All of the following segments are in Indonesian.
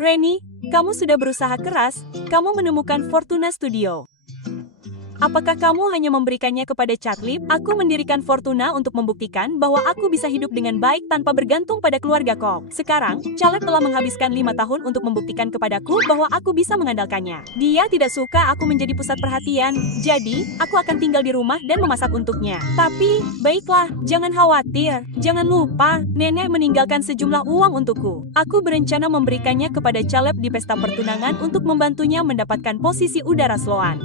Reni, kamu sudah berusaha keras, kamu menemukan Fortuna Studio. Apakah kamu hanya memberikannya kepada Chatlip? Aku mendirikan Fortuna untuk membuktikan bahwa aku bisa hidup dengan baik tanpa bergantung pada keluarga kau. Sekarang, Caleb telah menghabiskan 5 tahun untuk membuktikan kepadaku bahwa aku bisa mengandalkannya. Dia tidak suka aku menjadi pusat perhatian, jadi aku akan tinggal di rumah dan memasak untuknya. Tapi, baiklah, jangan khawatir. Jangan lupa, nenek meninggalkan sejumlah uang untukku. Aku berencana memberikannya kepada Caleb di pesta pertunangan untuk membantunya mendapatkan posisi udara Sloan.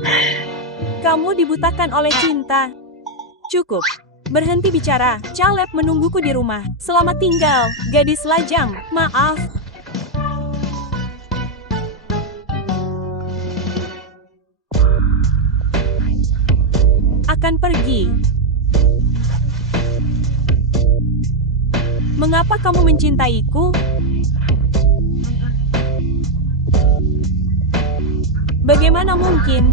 Kamu dibutakan oleh cinta. Cukup. Berhenti bicara. Caleb menungguku di rumah. Selamat tinggal, gadis lajang. Maaf. Akan pergi. Mengapa kamu mencintaiku? Bagaimana mungkin?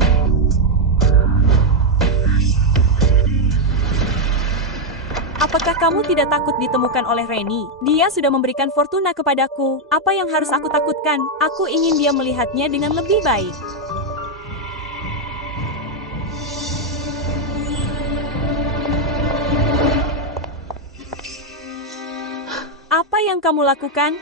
Apakah kamu tidak takut ditemukan oleh Reni? Dia sudah memberikan Fortuna kepadaku. Apa yang harus aku takutkan? Aku ingin dia melihatnya dengan lebih baik. Apa yang kamu lakukan?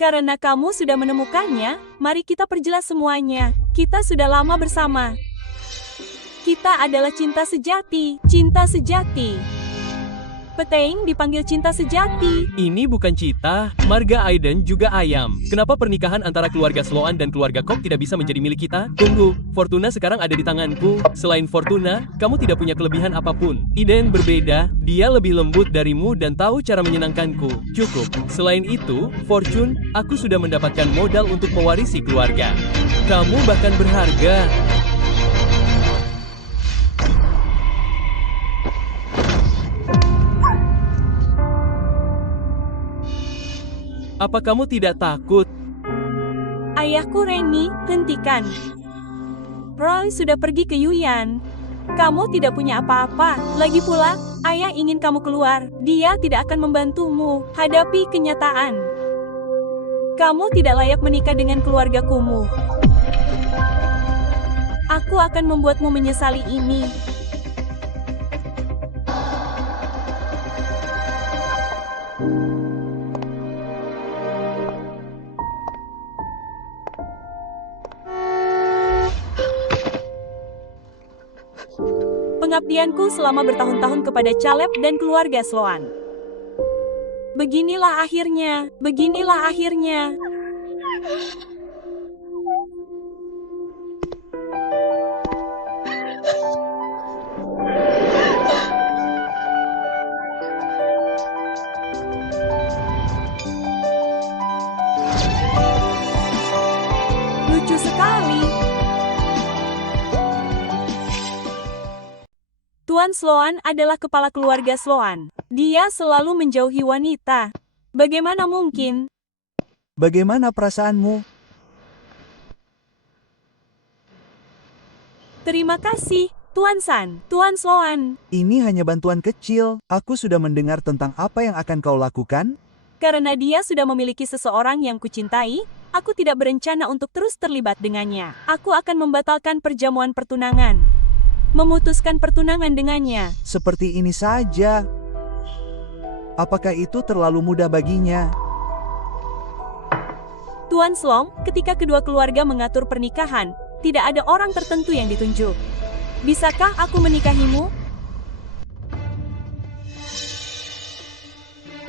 Karena kamu sudah menemukannya, mari kita perjelas semuanya. Kita sudah lama bersama. Kita adalah cinta sejati. Cinta sejati. Peteing dipanggil cinta sejati. Ini bukan Cita, marga Aiden juga ayam. Kenapa pernikahan antara keluarga Sloan dan keluarga Kok tidak bisa menjadi milik kita? Tunggu, Fortuna sekarang ada di tanganku. Selain Fortuna, kamu tidak punya kelebihan apapun. Aiden berbeda, dia lebih lembut darimu dan tahu cara menyenangkanku. Cukup. Selain itu, Fortune, aku sudah mendapatkan modal untuk mewarisi keluarga. Kamu bahkan berharga. Apa kamu tidak takut? Ayahku Reni, hentikan. Roy sudah pergi ke Yuyan. Kamu tidak punya apa-apa. Lagi pula, ayah ingin kamu keluar. Dia tidak akan membantumu. Hadapi kenyataan. Kamu tidak layak menikah dengan keluarga kumuh. Aku akan membuatmu menyesali ini. Pengabdianku selama bertahun-tahun kepada Caleb dan keluarga Sloan. Beginilah akhirnya, beginilah akhirnya. Lucu sekali. Tuan Sloan adalah kepala keluarga Sloan. Dia selalu menjauhi wanita. Bagaimana mungkin? Bagaimana perasaanmu? Terima kasih, Tuan San, Tuan Sloan. Ini hanya bantuan kecil. Aku sudah mendengar tentang apa yang akan kau lakukan. Karena dia sudah memiliki seseorang yang kucintai, aku tidak berencana untuk terus terlibat dengannya. Aku akan membatalkan perjamuan pertunangan. Memutuskan pertunangan dengannya. Seperti ini saja. Apakah itu terlalu mudah baginya? Tuan Slong, ketika kedua keluarga mengatur pernikahan, tidak ada orang tertentu yang ditunjuk. Bisakah aku menikahimu?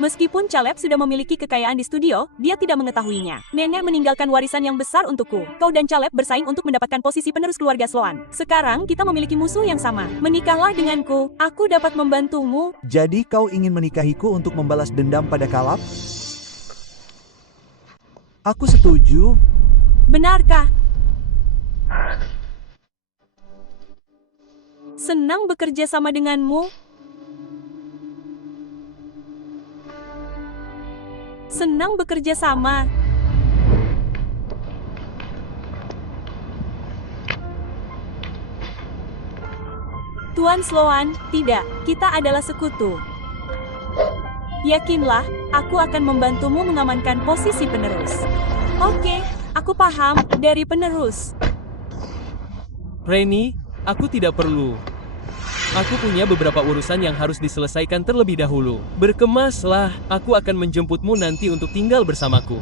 Meskipun Caleb sudah memiliki kekayaan di studio, dia tidak mengetahuinya. Nenek meninggalkan warisan yang besar untukku. Kau dan Caleb bersaing untuk mendapatkan posisi penerus keluarga Sloan. Sekarang kita memiliki musuh yang sama. Menikahlah denganku, aku dapat membantumu. Jadi kau ingin menikahiku untuk membalas dendam pada Caleb? Aku setuju. Benarkah? Senang bekerja sama denganmu. Senang bekerja sama. Tuan Sloan, tidak, kita adalah sekutu. Yakinlah, Aku akan membantumu mengamankan posisi penerus. Oke, aku paham, dari penerus. Reni, aku tidak perlu. Aku punya beberapa urusan yang harus diselesaikan terlebih dahulu. Berkemaslah, aku akan menjemputmu nanti untuk tinggal bersamaku.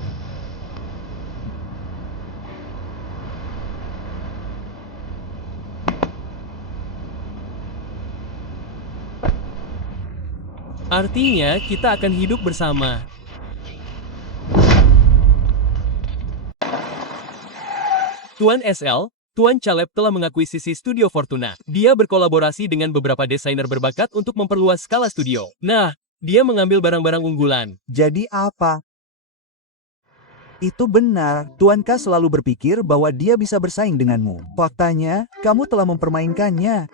Artinya, kita akan hidup bersama. Tuan SL, Tuan Caleb telah mengakuisisi Studio Fortuna. Dia berkolaborasi dengan beberapa desainer berbakat untuk memperluas skala studio. Nah, dia mengambil barang-barang unggulan. Jadi apa? Itu benar, Tuan K selalu berpikir bahwa dia bisa bersaing denganmu. Faktanya, kamu telah mempermainkannya.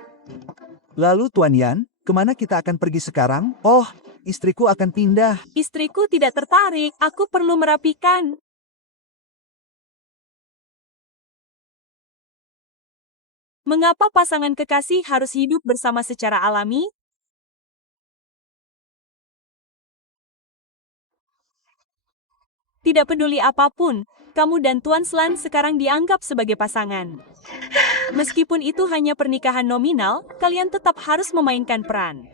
Lalu Tuan Yan, kemana kita akan pergi sekarang? Oh, istriku akan pindah. Istriku tidak tertarik, aku perlu merapikan. Mengapa pasangan kekasih harus hidup bersama secara alami? Tidak peduli apapun, kamu dan Tuan Slan sekarang dianggap sebagai pasangan. Meskipun itu hanya pernikahan nominal, kalian tetap harus memainkan peran.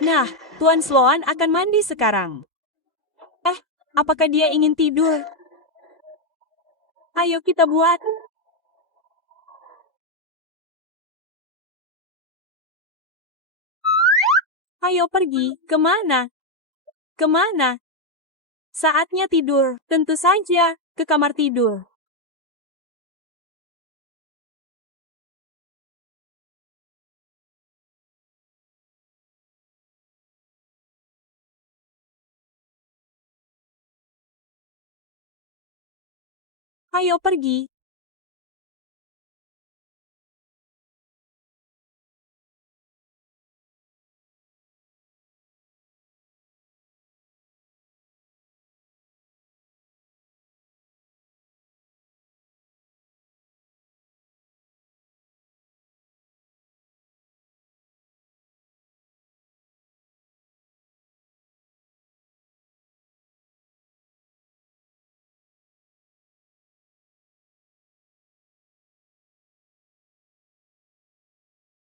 Nah, Tuan Sloan akan mandi sekarang. Apakah dia ingin tidur? Ayo kita buat. Ayo pergi, kemana? Kemana? Saatnya tidur, tentu saja, ke kamar tidur. Ayo pergi.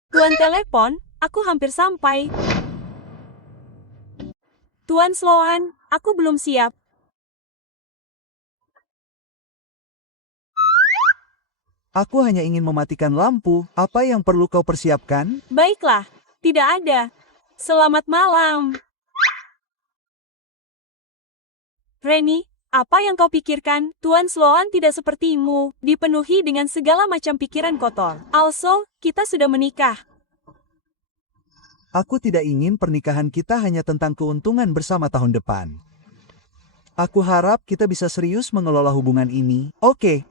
Tuan telepon, aku hampir sampai. Tuan Sloan, aku belum siap. Aku hanya ingin mematikan lampu. Apa yang perlu kau persiapkan? Baiklah, tidak ada. Selamat malam. Reni, apa yang kau pikirkan? Tuan Sloan tidak sepertimu, dipenuhi dengan segala macam pikiran kotor. Also, kita sudah menikah. Aku tidak ingin pernikahan kita hanya tentang keuntungan bersama tahun depan. Aku harap kita bisa serius mengelola hubungan ini. Oke.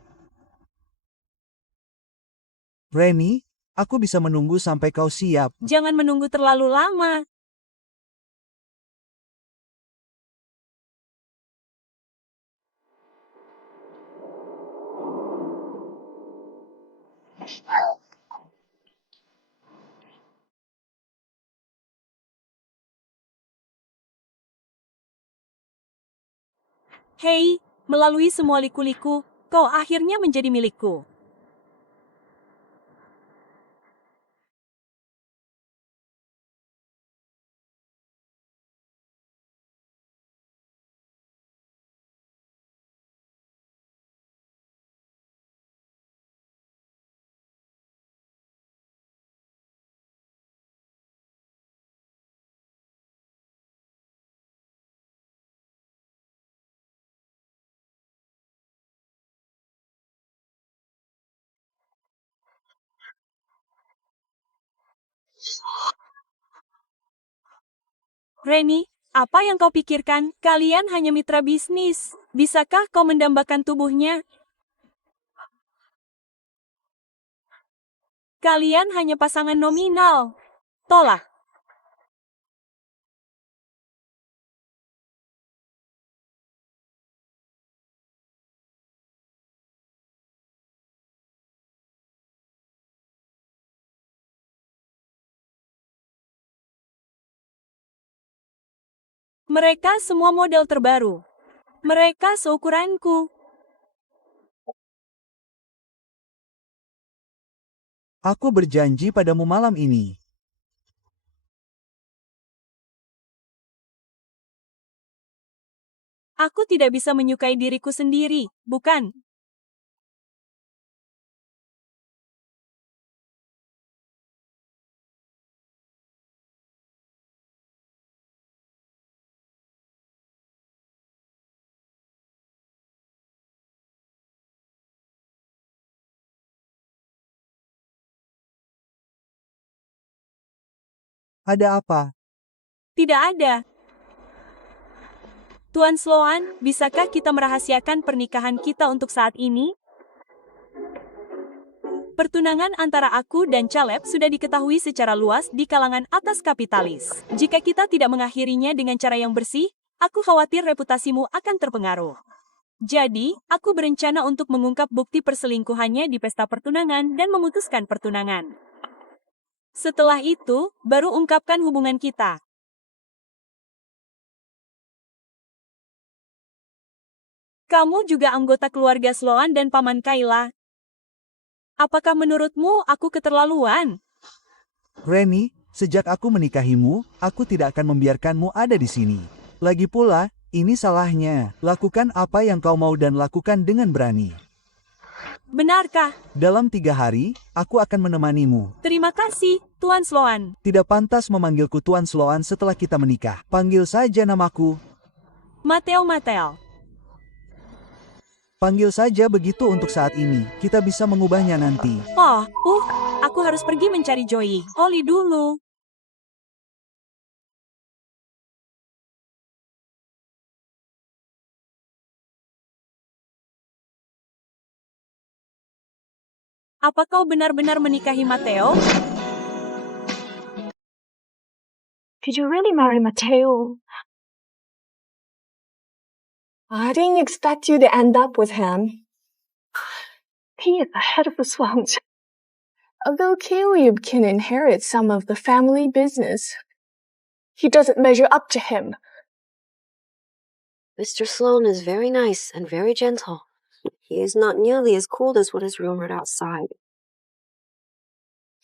Reni, aku bisa menunggu sampai kau siap. Jangan menunggu terlalu lama. Hei, melalui semua liku-liku, kau akhirnya menjadi milikku. Reni, apa yang kau pikirkan? Kalian hanya mitra bisnis. Bisakah kau mendambakan tubuhnya? Kalian hanya pasangan nominal. Tolak. Mereka semua model terbaru. Mereka seukuranku. Aku berjanji padamu malam ini. Aku tidak bisa menyukai diriku sendiri, bukan? Ada apa? Tidak ada. Tuan Sloan, bisakah kita merahasiakan pernikahan kita untuk saat ini? Pertunangan antara aku dan Caleb sudah diketahui secara luas di kalangan atas kapitalis. Jika kita tidak mengakhirinya dengan cara yang bersih, aku khawatir reputasimu akan terpengaruh. Jadi, aku berencana untuk mengungkap bukti perselingkuhannya di pesta pertunangan dan memutuskan pertunangan. Setelah itu, baru ungkapkan hubungan kita. Kamu juga anggota keluarga Sloan dan Paman Kayla. Apakah menurutmu aku keterlaluan? Rennie, sejak aku menikahimu, aku tidak akan membiarkanmu ada di sini. Lagi pula, ini salahnya. Lakukan apa yang kau mau dan lakukan dengan berani. Benarkah? Dalam 3 hari, aku akan menemanimu. Terima kasih, Tuan Sloan. Tidak pantas memanggilku Tuan Sloan setelah kita menikah. Panggil saja namaku. Mateo. Panggil saja begitu untuk saat ini. Kita bisa mengubahnya nanti. Aku harus pergi mencari Joey. Oli dulu. Apa kau benar-benar menikahi Mateo? Did you really marry Mateo? I didn't expect you to end up with him. He is the head of the swamp. Although Caleb can inherit some of the family business, he doesn't measure up to him. Mr. Sloan is very nice and very gentle. He is not nearly as cold as what is rumored outside.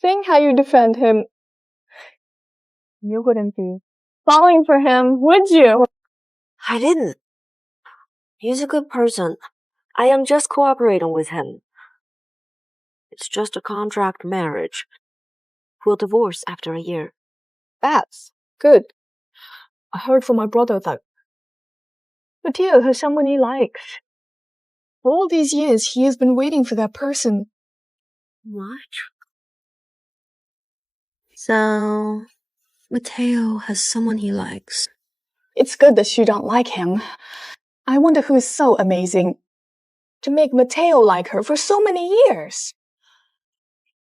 Think how you defend him. You wouldn't be falling for him, would you? I didn't. He's a good person. I am just cooperating with him. It's just a contract marriage. We'll divorce after a year. That's good. I heard from my brother that Mateo has someone he likes. All these years, he has been waiting for that person. What? So, Mateo has someone he likes. It's good that you don't like him. I wonder who is so amazing to make Mateo like her for so many years.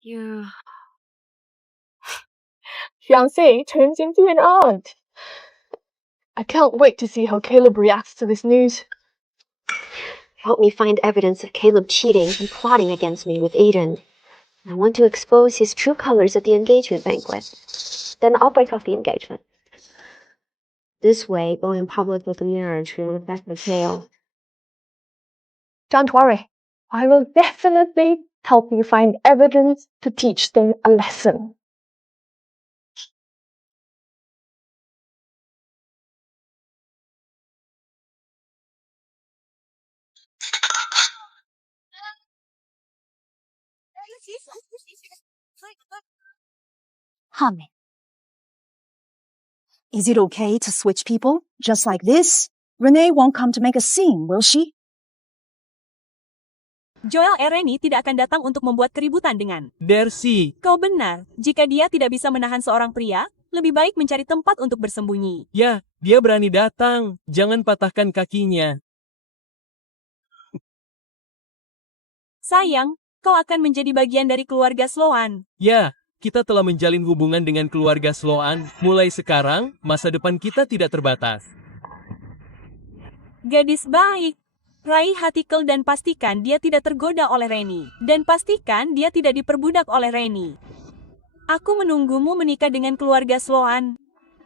Yeah. Fiancé turns into an aunt. I can't wait to see how Caleb reacts to this news. Help me find evidence of Caleb cheating and plotting against me with Aiden. I want to expose his true colors at the engagement banquet. Then I'll break off the engagement. This way, going public with the marriage will affect Mateo. Don't worry. I will definitely help you find evidence to teach them a lesson. Hum. Is it okay to switch people just like this? Renee won't come to make a scene, will she? Joel Rennie tidak akan datang untuk membuat keributan dengan Darcy. Kau benar, jika dia tidak bisa menahan seorang pria, lebih baik mencari tempat untuk bersembunyi. Ya, dia berani datang. Jangan patahkan kakinya. Sayang, kau akan menjadi bagian dari keluarga Sloan. Ya, kita telah menjalin hubungan dengan keluarga Sloan. Mulai sekarang, masa depan kita tidak terbatas. Gadis baik. Raih hati Kel dan pastikan dia tidak tergoda oleh Rennie. Dan pastikan dia tidak diperbudak oleh Rennie. Aku menunggumu menikah dengan keluarga Sloan.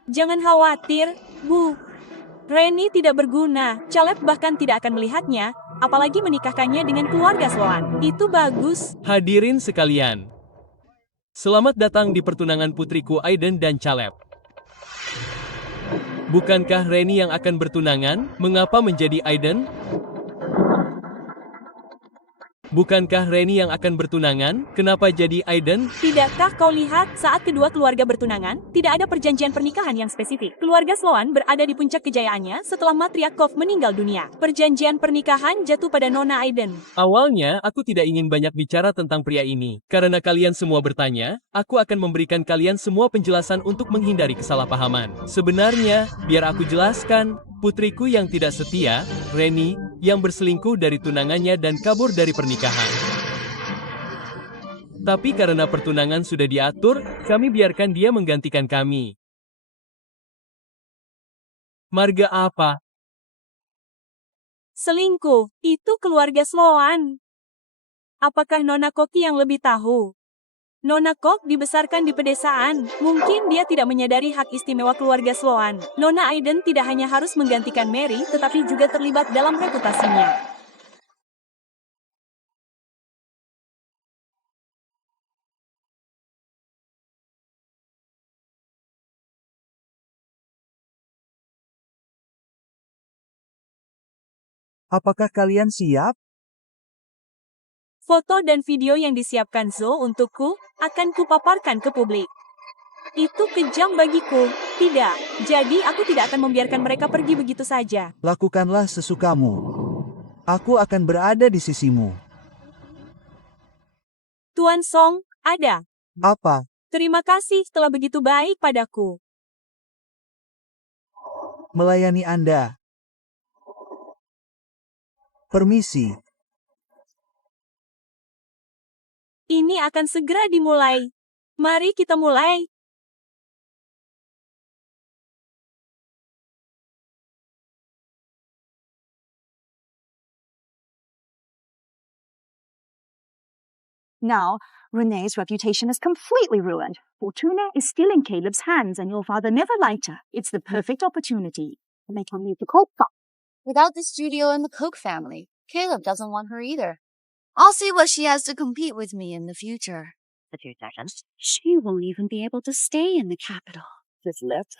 Jangan khawatir, Bu. Reni tidak berguna, Caleb bahkan tidak akan melihatnya, apalagi menikahkannya dengan keluarga Sloan. Itu bagus. Hadirin sekalian. Selamat datang di pertunangan putriku Aiden dan Caleb. Bukankah Reni yang akan bertunangan? Mengapa menjadi Aiden? Bukankah Reni yang akan bertunangan? Kenapa jadi Aiden? Tidakkah kau lihat saat kedua keluarga bertunangan, tidak ada perjanjian pernikahan yang spesifik. Keluarga Sloan berada di puncak kejayaannya setelah Matriarch Kov meninggal dunia. Perjanjian pernikahan jatuh pada Nona Aiden. Awalnya, aku tidak ingin banyak bicara tentang pria ini. Karena kalian semua bertanya, aku akan memberikan kalian semua penjelasan untuk menghindari kesalahpahaman. Sebenarnya, biar aku jelaskan, putriku yang tidak setia, Reni, yang berselingkuh dari tunangannya dan kabur dari pernikahan. Tapi karena pertunangan sudah diatur, kami biarkan dia menggantikan kami. Marga apa? Selingkuh, itu keluarga Sloan. Apakah Nona Koki yang lebih tahu? Nona Kok dibesarkan di pedesaan, mungkin dia tidak menyadari hak istimewa keluarga Sloan. Nona Aiden tidak hanya harus menggantikan Mary, tetapi juga terlibat dalam reputasinya. Apakah kalian siap? Foto dan video yang disiapkan Zoe untukku, akan kupaparkan ke publik. Itu kejam bagiku. Tidak, jadi aku tidak akan membiarkan mereka pergi begitu saja. Lakukanlah sesukamu. Aku akan berada di sisimu. Tuan Song, ada. Apa? Terima kasih telah begitu baik padaku. Melayani Anda. Permisi. Ini akan segera dimulai. Mari kita mulai. Now, Renee's reputation is completely ruined. Fortuna is still in Caleb's hands, and your father never liked her. It's the perfect opportunity to make her leave the Coke farm. Without the studio and the Koch family, Caleb doesn't want her either. I'll see what she has to compete with me in the future. The 2 seconds. She won't even be able to stay in the capital. Just left.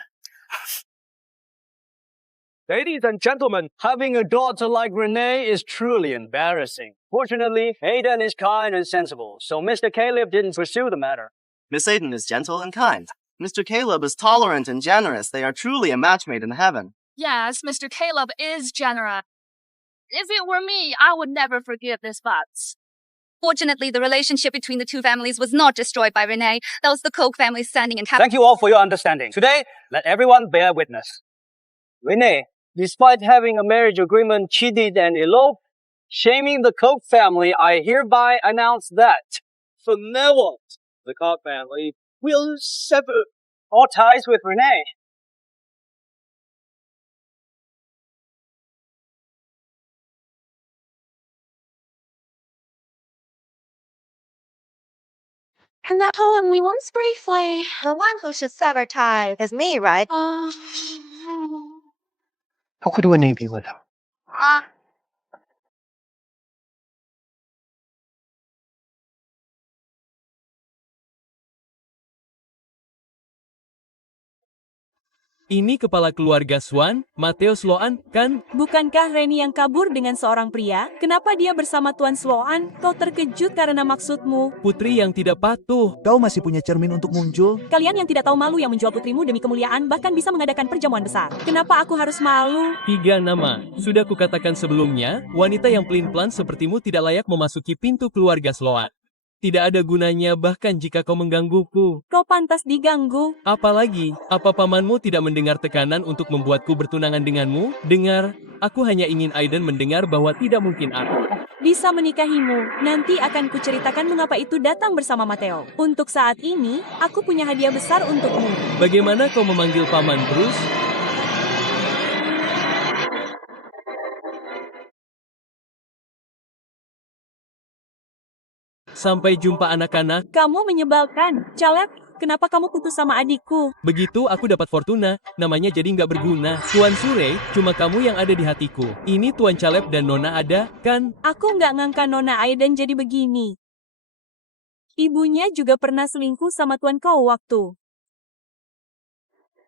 Ladies and gentlemen, having a daughter like Renee is truly embarrassing. Fortunately, Aiden is kind and sensible, so Mr. Caleb didn't pursue the matter. Miss Aiden is gentle and kind. Mr. Caleb is tolerant and generous. They are truly a match made in heaven. Yes, Mr. Caleb is generous. If it were me, I would never forgive this fuss. Fortunately, the relationship between the 2 families was not destroyed by Renee. That was the Koch family standing in Thank you all for your understanding. Today, let everyone bear witness. Renee, despite having a marriage agreement, cheated and eloped, shaming the Koch family, I hereby announce that from now on, the Koch family will sever all ties with Renee. And that poem we once briefly. The one who should sever ties is me, right? How could Renee be with him? Ini kepala keluarga Swan, Matteo Sloan, kan? Bukankah Reni yang kabur dengan seorang pria? Kenapa dia bersama Tuan Sloan? Kau terkejut karena maksudmu. Putri yang tidak patuh. Kau masih punya cermin untuk muncul? Kalian yang tidak tahu malu yang menjual putrimu demi kemuliaan bahkan bisa mengadakan perjamuan besar. Kenapa aku harus malu? 3 nama. Sudah kukatakan sebelumnya, wanita yang pelin-pelan sepertimu tidak layak memasuki pintu keluarga Sloan. Tidak ada gunanya bahkan jika kau menggangguku. Kau pantas diganggu. Apalagi, apa pamanmu tidak mendengar tekanan untuk membuatku bertunangan denganmu? Dengar, aku hanya ingin Aiden mendengar bahwa tidak mungkin aku Bisa menikahimu. Nanti akan kuceritakan mengapa itu datang bersama Matteo. Untuk saat ini, aku punya hadiah besar untukmu. Bagaimana kau memanggil paman Bruce? Sampai jumpa anak-anak. Kamu menyebalkan, Caleb. kenapa kamu putus sama adikku? Begitu aku dapat Fortuna, namanya jadi nggak berguna. Tuan Surey, cuma kamu yang ada di hatiku. Ini Tuan Caleb dan Nona ada, kan? Aku nggak ngangka Nona Aiden jadi begini. Ibunya juga pernah selingkuh sama Tuan Kau waktu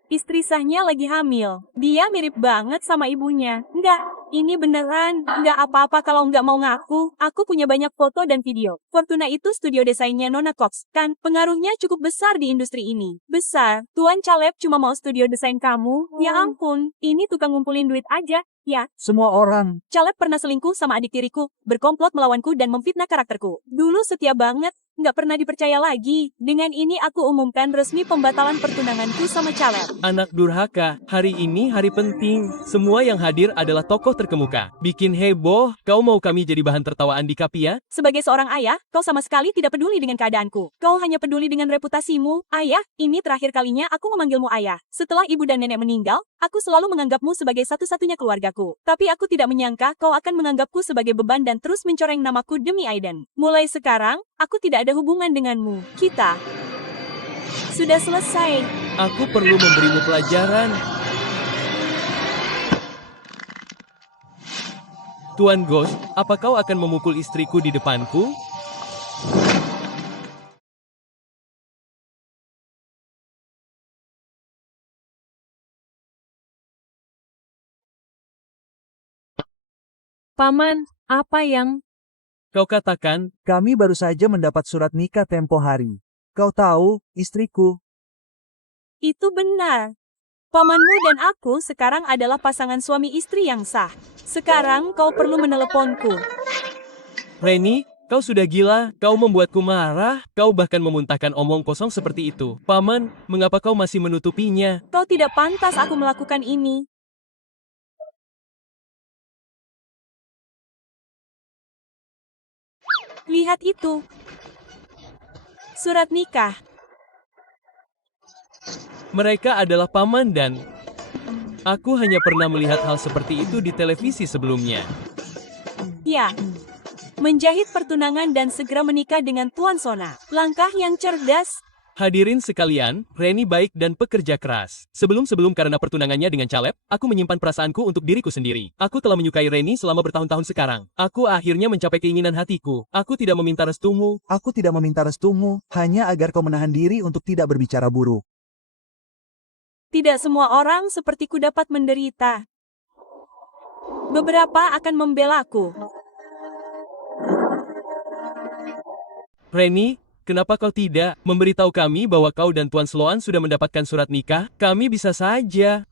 istri sahnya lagi hamil. Dia mirip banget sama ibunya. Enggak, ini beneran. Enggak apa-apa kalau enggak mau ngaku. Aku punya banyak foto dan video. Fortuna itu studio desainnya Nona Cox, kan? Pengaruhnya cukup besar di industri ini. Besar. Tuan Caleb cuma mau studio desain kamu. Ya ampun, ini tukang ngumpulin duit aja. Ya, Semua orang. Caleb pernah selingkuh sama adik tiriku, berkomplot melawanku dan memfitnah karakterku. Dulu setia banget, nggak pernah dipercaya lagi. Dengan ini aku umumkan resmi pembatalan pertunanganku sama Caleb. Anak durhaka, hari ini hari penting. Semua yang hadir adalah tokoh terkemuka. Bikin heboh, kau mau kami jadi bahan tertawaan di Kapia? Sebagai seorang ayah, kau sama sekali tidak peduli dengan keadaanku. Kau hanya peduli dengan reputasimu. Ayah, ini terakhir kalinya aku memanggilmu ayah. Setelah ibu dan nenek meninggal, aku selalu menganggapmu sebagai satu-satunya keluargaku. Tapi aku tidak menyangka kau akan menganggapku sebagai beban dan terus mencoreng namaku demi Aiden. Mulai sekarang, aku tidak ada hubungan denganmu. Kita sudah selesai. Aku perlu memberimu pelajaran. Tuan Ghost, apa kau akan memukul istriku di depanku? Paman, apa yang... Kau katakan, Kami baru saja mendapat surat nikah tempo hari. Kau tahu, istriku. Itu benar. Pamanmu dan aku sekarang adalah pasangan suami istri yang sah. Sekarang kau perlu meneleponku. Reni, kau sudah gila, kau membuatku marah, kau bahkan memuntahkan omong kosong seperti itu. Paman, mengapa kau masih menutupinya? Kau tidak pantas aku melakukan ini. Lihat itu. Surat nikah. Mereka adalah paman dan... Aku hanya pernah melihat hal seperti itu di televisi sebelumnya. Ya. Menjahit pertunangan dan segera menikah dengan Tuan Sona. Langkah yang cerdas. Hadirin sekalian, Reni baik dan pekerja keras. Sebelum-sebelum karena pertunangannya dengan Caleb, aku menyimpan perasaanku untuk diriku sendiri. Aku telah menyukai Reni selama bertahun-tahun sekarang. Aku akhirnya mencapai keinginan hatiku. Aku tidak meminta restumu. Aku tidak meminta restumu, hanya agar kau menahan diri untuk tidak berbicara buruk. Tidak semua orang sepertiku dapat menderita. Beberapa akan membelaku. Reni, kenapa kau tidak memberitahu kami bahwa kau dan Tuan Sloan sudah mendapatkan surat nikah? Kami bisa saja.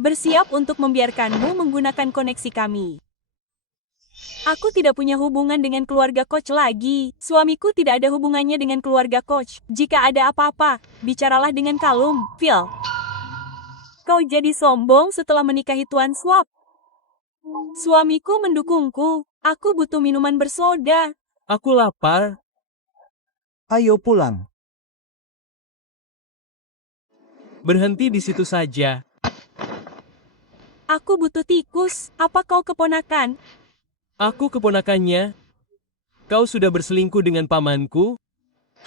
Bersiap untuk membiarkanmu menggunakan koneksi kami. Aku tidak punya hubungan dengan keluarga Coach lagi. Suamiku tidak ada hubungannya dengan keluarga Coach. Jika ada apa-apa, bicaralah dengan kalem, Phil. Kau jadi sombong setelah menikahi Tuan Swap. Suamiku mendukungku. Aku butuh minuman bersoda. Aku lapar. Ayo pulang. Berhenti di situ saja. Aku butuh tikus. Apa kau keponakan? Aku keponakannya. Kau sudah berselingkuh dengan pamanku?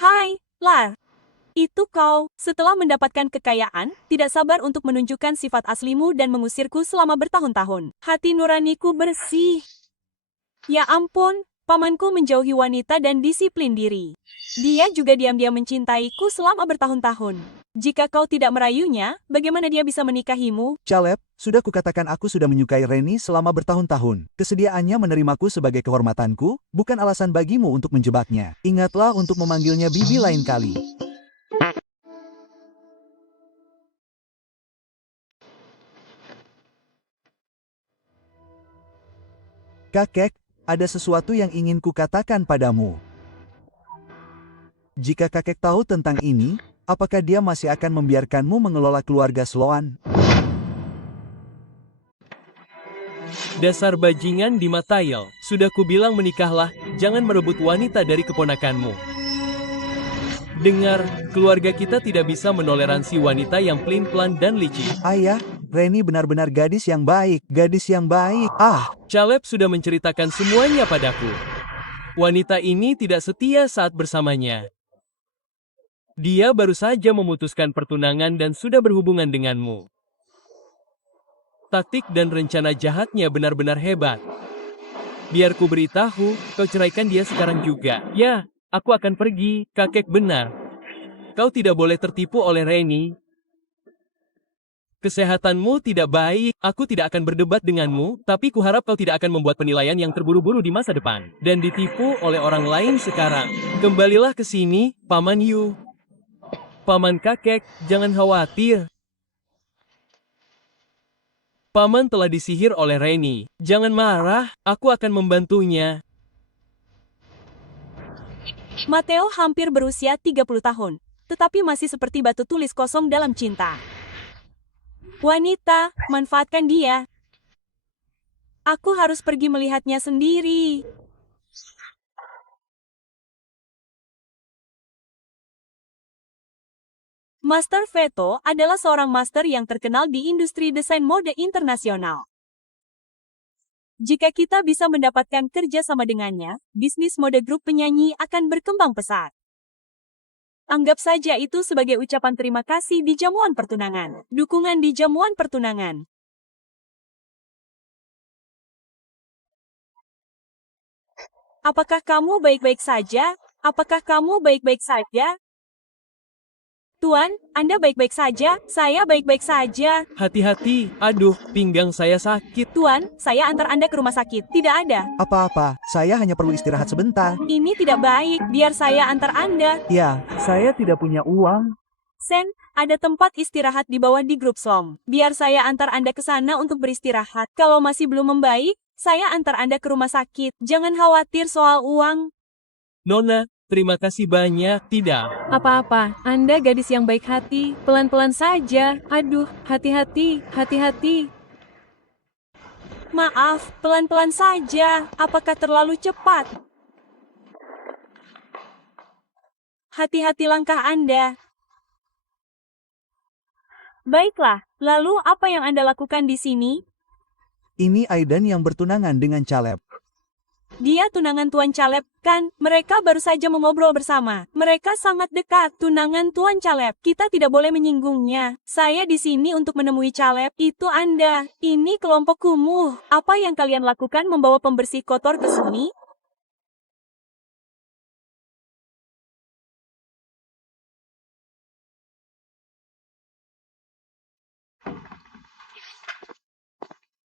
Hai, Lar. Itu kau. Setelah mendapatkan kekayaan, tidak sabar untuk menunjukkan sifat aslimu dan mengusirku selama bertahun-tahun. Hati nuraniku bersih. Ya ampun, pamanku menjauhi wanita dan disiplin diri. Dia juga diam-diam mencintaiku selama bertahun-tahun. Jika kau tidak merayunya, bagaimana dia bisa menikahimu? Caleb, sudah kukatakan aku sudah menyukai Reni selama bertahun-tahun. Kesediaannya menerimaku sebagai kehormatanku, bukan alasan bagimu untuk menjebaknya. Ingatlah untuk memanggilnya Bibi lain kali. Kakek, ada sesuatu yang ingin kukatakan padamu. Jika kakek tahu tentang ini, apakah dia masih akan membiarkanmu mengelola keluarga Sloan? Dasar bajingan di Matail. Sudah kubilang menikahlah, jangan merebut wanita dari keponakanmu. Dengar, keluarga kita tidak bisa menoleransi wanita yang pelin-pelan dan licik. Ayah, Reni benar-benar gadis yang baik, gadis yang baik. Caleb sudah menceritakan semuanya padaku. Wanita ini tidak setia saat bersamanya. Dia baru saja memutuskan pertunangan dan sudah berhubungan denganmu. Taktik dan rencana jahatnya benar-benar hebat. Biar ku beritahu, kau ceraikan dia sekarang juga. Ya, aku akan pergi, kakek benar. Kau tidak boleh tertipu oleh Reni. Kesehatanmu tidak baik, aku tidak akan berdebat denganmu, tapi kuharap kau tidak akan membuat penilaian yang terburu-buru di masa depan. Dan ditipu oleh orang lain sekarang. Kembalilah ke sini, Paman Yu. Paman kakek, jangan khawatir. Paman telah disihir oleh Reni. Jangan marah, aku akan membantunya. Mateo hampir berusia 30 tahun, tetapi masih seperti batu tulis kosong dalam cinta. Wanita, manfaatkan dia. Aku harus pergi melihatnya sendiri. Master Veto adalah seorang master yang terkenal di industri desain mode internasional. Jika kita bisa mendapatkan kerja sama dengannya, bisnis mode grup penyanyi akan berkembang pesat. Anggap saja itu sebagai ucapan terima kasih di jamuan pertunangan. Dukungan di jamuan pertunangan. Apakah kamu baik-baik saja? Apakah kamu baik-baik saja? Tuan, Anda baik-baik saja? Saya baik-baik saja. Hati-hati, aduh, pinggang saya sakit. Tuan, saya antar Anda ke rumah sakit. Tidak ada. Apa-apa, saya hanya perlu istirahat sebentar. Ini tidak baik, biar saya antar Anda. Ya, saya tidak punya uang. Sen, ada tempat istirahat di bawah di grup Slom. Biar saya antar Anda ke sana untuk beristirahat. Kalau masih belum membaik, saya antar Anda ke rumah sakit. Jangan khawatir soal uang. Nona, terima kasih banyak. Tidak. Apa-apa, Anda gadis yang baik hati. Pelan-pelan saja. Aduh, hati-hati, hati-hati. Maaf, pelan-pelan saja. Apakah terlalu cepat? Hati-hati langkah Anda. Baiklah, lalu apa yang Anda lakukan di sini? Ini Aiden yang bertunangan dengan Caleb. Dia tunangan Tuan Caleb, kan? Mereka baru saja mengobrol bersama. Mereka sangat dekat. Tunangan Tuan Caleb. Kita tidak boleh menyinggungnya. Saya di sini untuk menemui Caleb. Itu Anda. Ini kelompok kumuh. Apa yang kalian lakukan membawa pembersih kotor ke sini?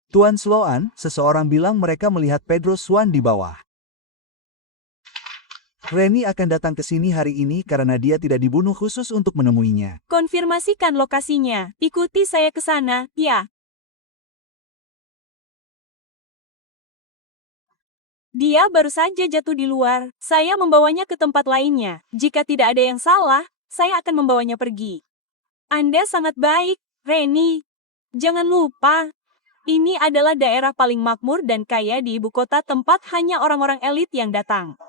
Tuan Sloan, seseorang bilang mereka melihat Pedro Swan di bawah. Reni akan datang ke sini hari ini karena dia tidak dibunuh khusus untuk menemuinya. Konfirmasikan lokasinya. Ikuti saya ke sana, ya. Dia baru saja jatuh di luar. Saya membawanya ke tempat lainnya. Jika tidak ada yang salah, saya akan membawanya pergi. Anda sangat baik, Reni. Jangan lupa. Ini adalah daerah paling makmur dan kaya di ibu kota tempat hanya orang-orang elit yang datang.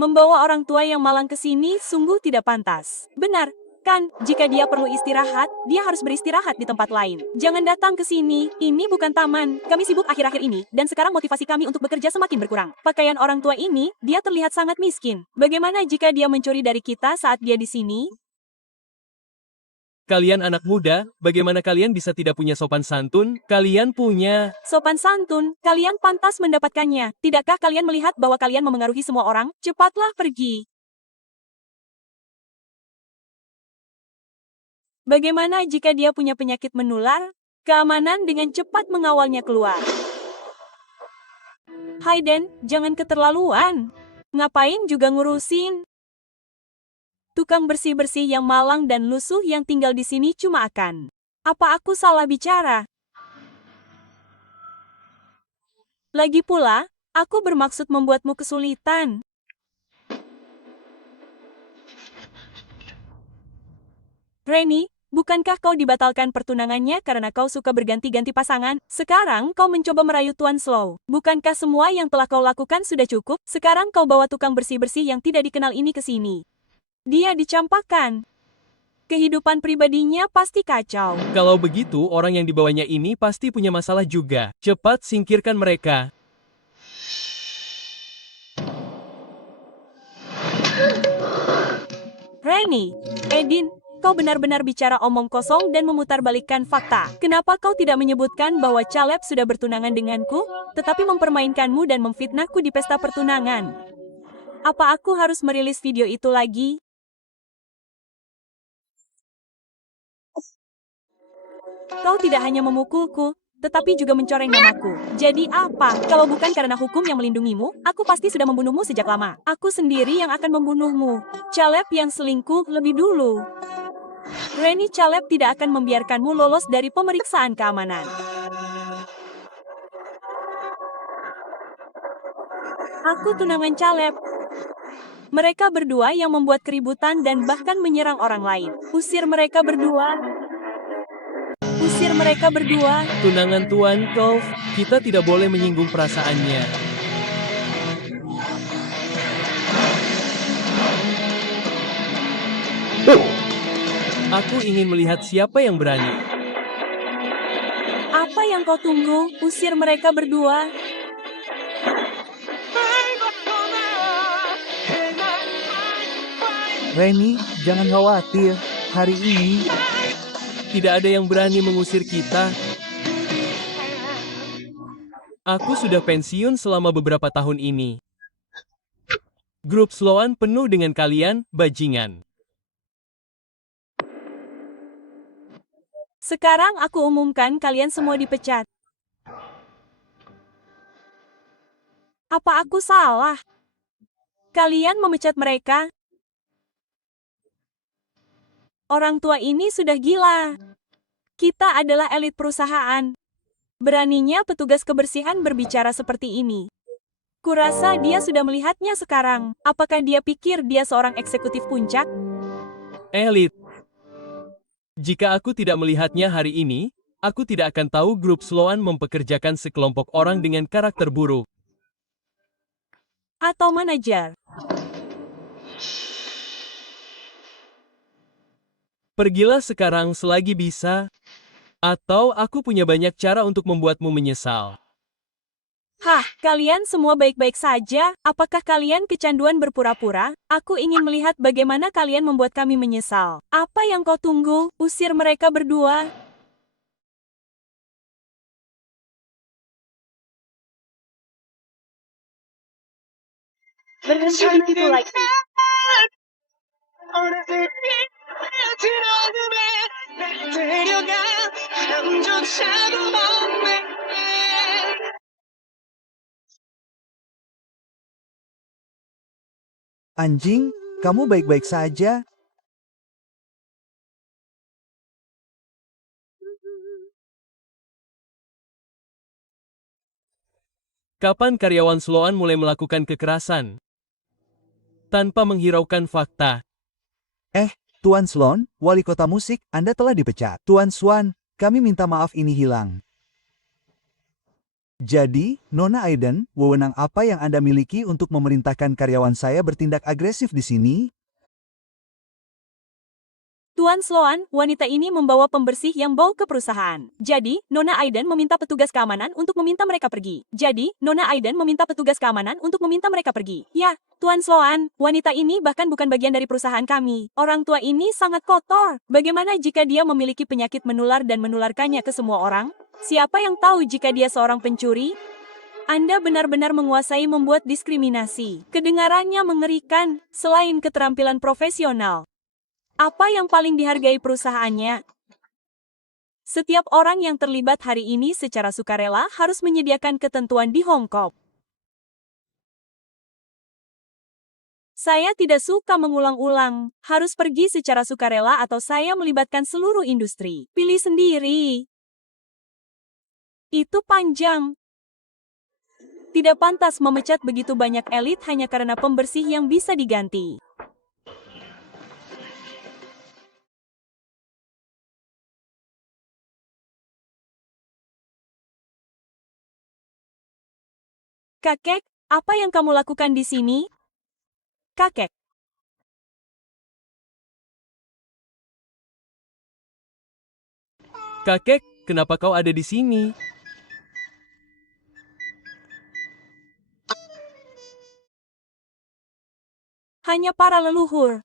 Membawa orang tua yang malang ke sini sungguh tidak pantas. Benar, kan? Jika dia perlu istirahat, dia harus beristirahat di tempat lain. Jangan datang ke sini, ini bukan taman. Kami sibuk akhir-akhir ini, dan sekarang motivasi kami untuk bekerja semakin berkurang. Pakaian orang tua ini, dia terlihat sangat miskin. Bagaimana jika dia mencuri dari kita saat dia di sini? Kalian anak muda, bagaimana kalian bisa tidak punya sopan santun? Kalian punya sopan santun, kalian pantas mendapatkannya. Tidakkah kalian melihat bahwa kalian memengaruhi semua orang? Cepatlah pergi. Bagaimana jika dia punya penyakit menular? Keamanan dengan cepat mengawalnya keluar. Hayden, jangan keterlaluan. Ngapain juga ngurusin? Tukang bersih-bersih yang malang dan lusuh yang tinggal di sini cuma akan. Apa aku salah bicara? Lagi pula, aku bermaksud membuatmu kesulitan. Reni, bukankah kau dibatalkan pertunangannya karena kau suka berganti-ganti pasangan? Sekarang kau mencoba merayu Tuan Slow. Bukankah semua yang telah kau lakukan sudah cukup? Sekarang kau bawa tukang bersih-bersih yang tidak dikenal ini ke sini. Dia dicampakkan. Kehidupan pribadinya pasti kacau. Kalau begitu, orang yang dibawanya ini pasti punya masalah juga. Cepat singkirkan mereka. Rennie, Edin, kau benar-benar bicara omong kosong dan memutarbalikkan fakta. Kenapa kau tidak menyebutkan bahwa Caleb sudah bertunangan denganku, tetapi mempermainkanmu dan memfitnahku di pesta pertunangan? Apa aku harus merilis video itu lagi? Kau tidak hanya memukulku, tetapi juga mencoreng namaku. Jadi apa? Kalau bukan karena hukum yang melindungimu, aku pasti sudah membunuhmu sejak lama. Aku sendiri yang akan membunuhmu. Caleb yang selingkuh lebih dulu. Rennie, Caleb tidak akan membiarkanmu lolos dari pemeriksaan keamanan. Aku tunangan Caleb. Mereka berdua yang membuat keributan dan bahkan menyerang orang lain. Usir mereka berdua. Usir mereka berdua. Tunangan Tuan Kolf, kita tidak boleh menyinggung perasaannya. Aku ingin melihat siapa yang berani. Apa yang kau tunggu? Usir mereka berdua. Rennie, jangan khawatir. Hari ini, Tidak ada yang berani mengusir kita. Aku sudah pensiun selama beberapa tahun ini. Grup Sloan penuh dengan kalian, bajingan. Sekarang aku umumkan kalian semua dipecat. Apa aku salah? Kalian memecat mereka? Orang tua ini sudah gila. Kita adalah elit perusahaan. Beraninya petugas kebersihan berbicara seperti ini. Kurasa dia sudah melihatnya sekarang. Apakah dia pikir dia seorang eksekutif puncak? Elit. Jika aku tidak melihatnya hari ini, aku tidak akan tahu grup Sloan mempekerjakan sekelompok orang dengan karakter buruk. Atau manajer? Pergilah sekarang selagi bisa, atau aku punya banyak cara untuk membuatmu menyesal. Hah, kalian semua baik-baik saja? Apakah kalian kecanduan berpura-pura? Aku ingin melihat bagaimana kalian membuat kami menyesal. Apa yang kau tunggu? Usir mereka berdua. Berhenti begitu lagi. anjing, kamu baik-baik saja? Kapan karyawan Sloan mulai melakukan kekerasan? Tanpa menghiraukan fakta. Tuan Sloan, wali kota musik, Anda telah dipecat. Tuan Swan, kami minta maaf ini hilang. Jadi, Nona Aiden, wewenang apa yang Anda miliki untuk memerintahkan karyawan saya bertindak agresif di sini? Tuan Sloan, wanita ini membawa pembersih yang bau ke perusahaan. Jadi, Nona Aiden meminta petugas keamanan untuk meminta mereka pergi. Ya, Tuan Sloan, wanita ini bahkan bukan bagian dari perusahaan kami. Orang tua ini sangat kotor. Bagaimana jika dia memiliki penyakit menular dan menularkannya ke semua orang? Siapa yang tahu jika dia seorang pencuri? Anda benar-benar menguasai membuat diskriminasi. Kedengarannya mengerikan, selain keterampilan profesional. Apa yang paling dihargai perusahaannya? Setiap orang yang terlibat hari ini secara sukarela harus menyediakan ketentuan di Hong Kong. Saya tidak suka mengulang-ulang. Harus pergi secara sukarela atau saya melibatkan seluruh industri. Pilih sendiri. Itu panjang. Tidak pantas memecat begitu banyak elit hanya karena pembersih yang bisa diganti. Kakek, apa yang kamu lakukan di sini? Kakek. Kakek, kenapa kau ada di sini? Hanya para leluhur.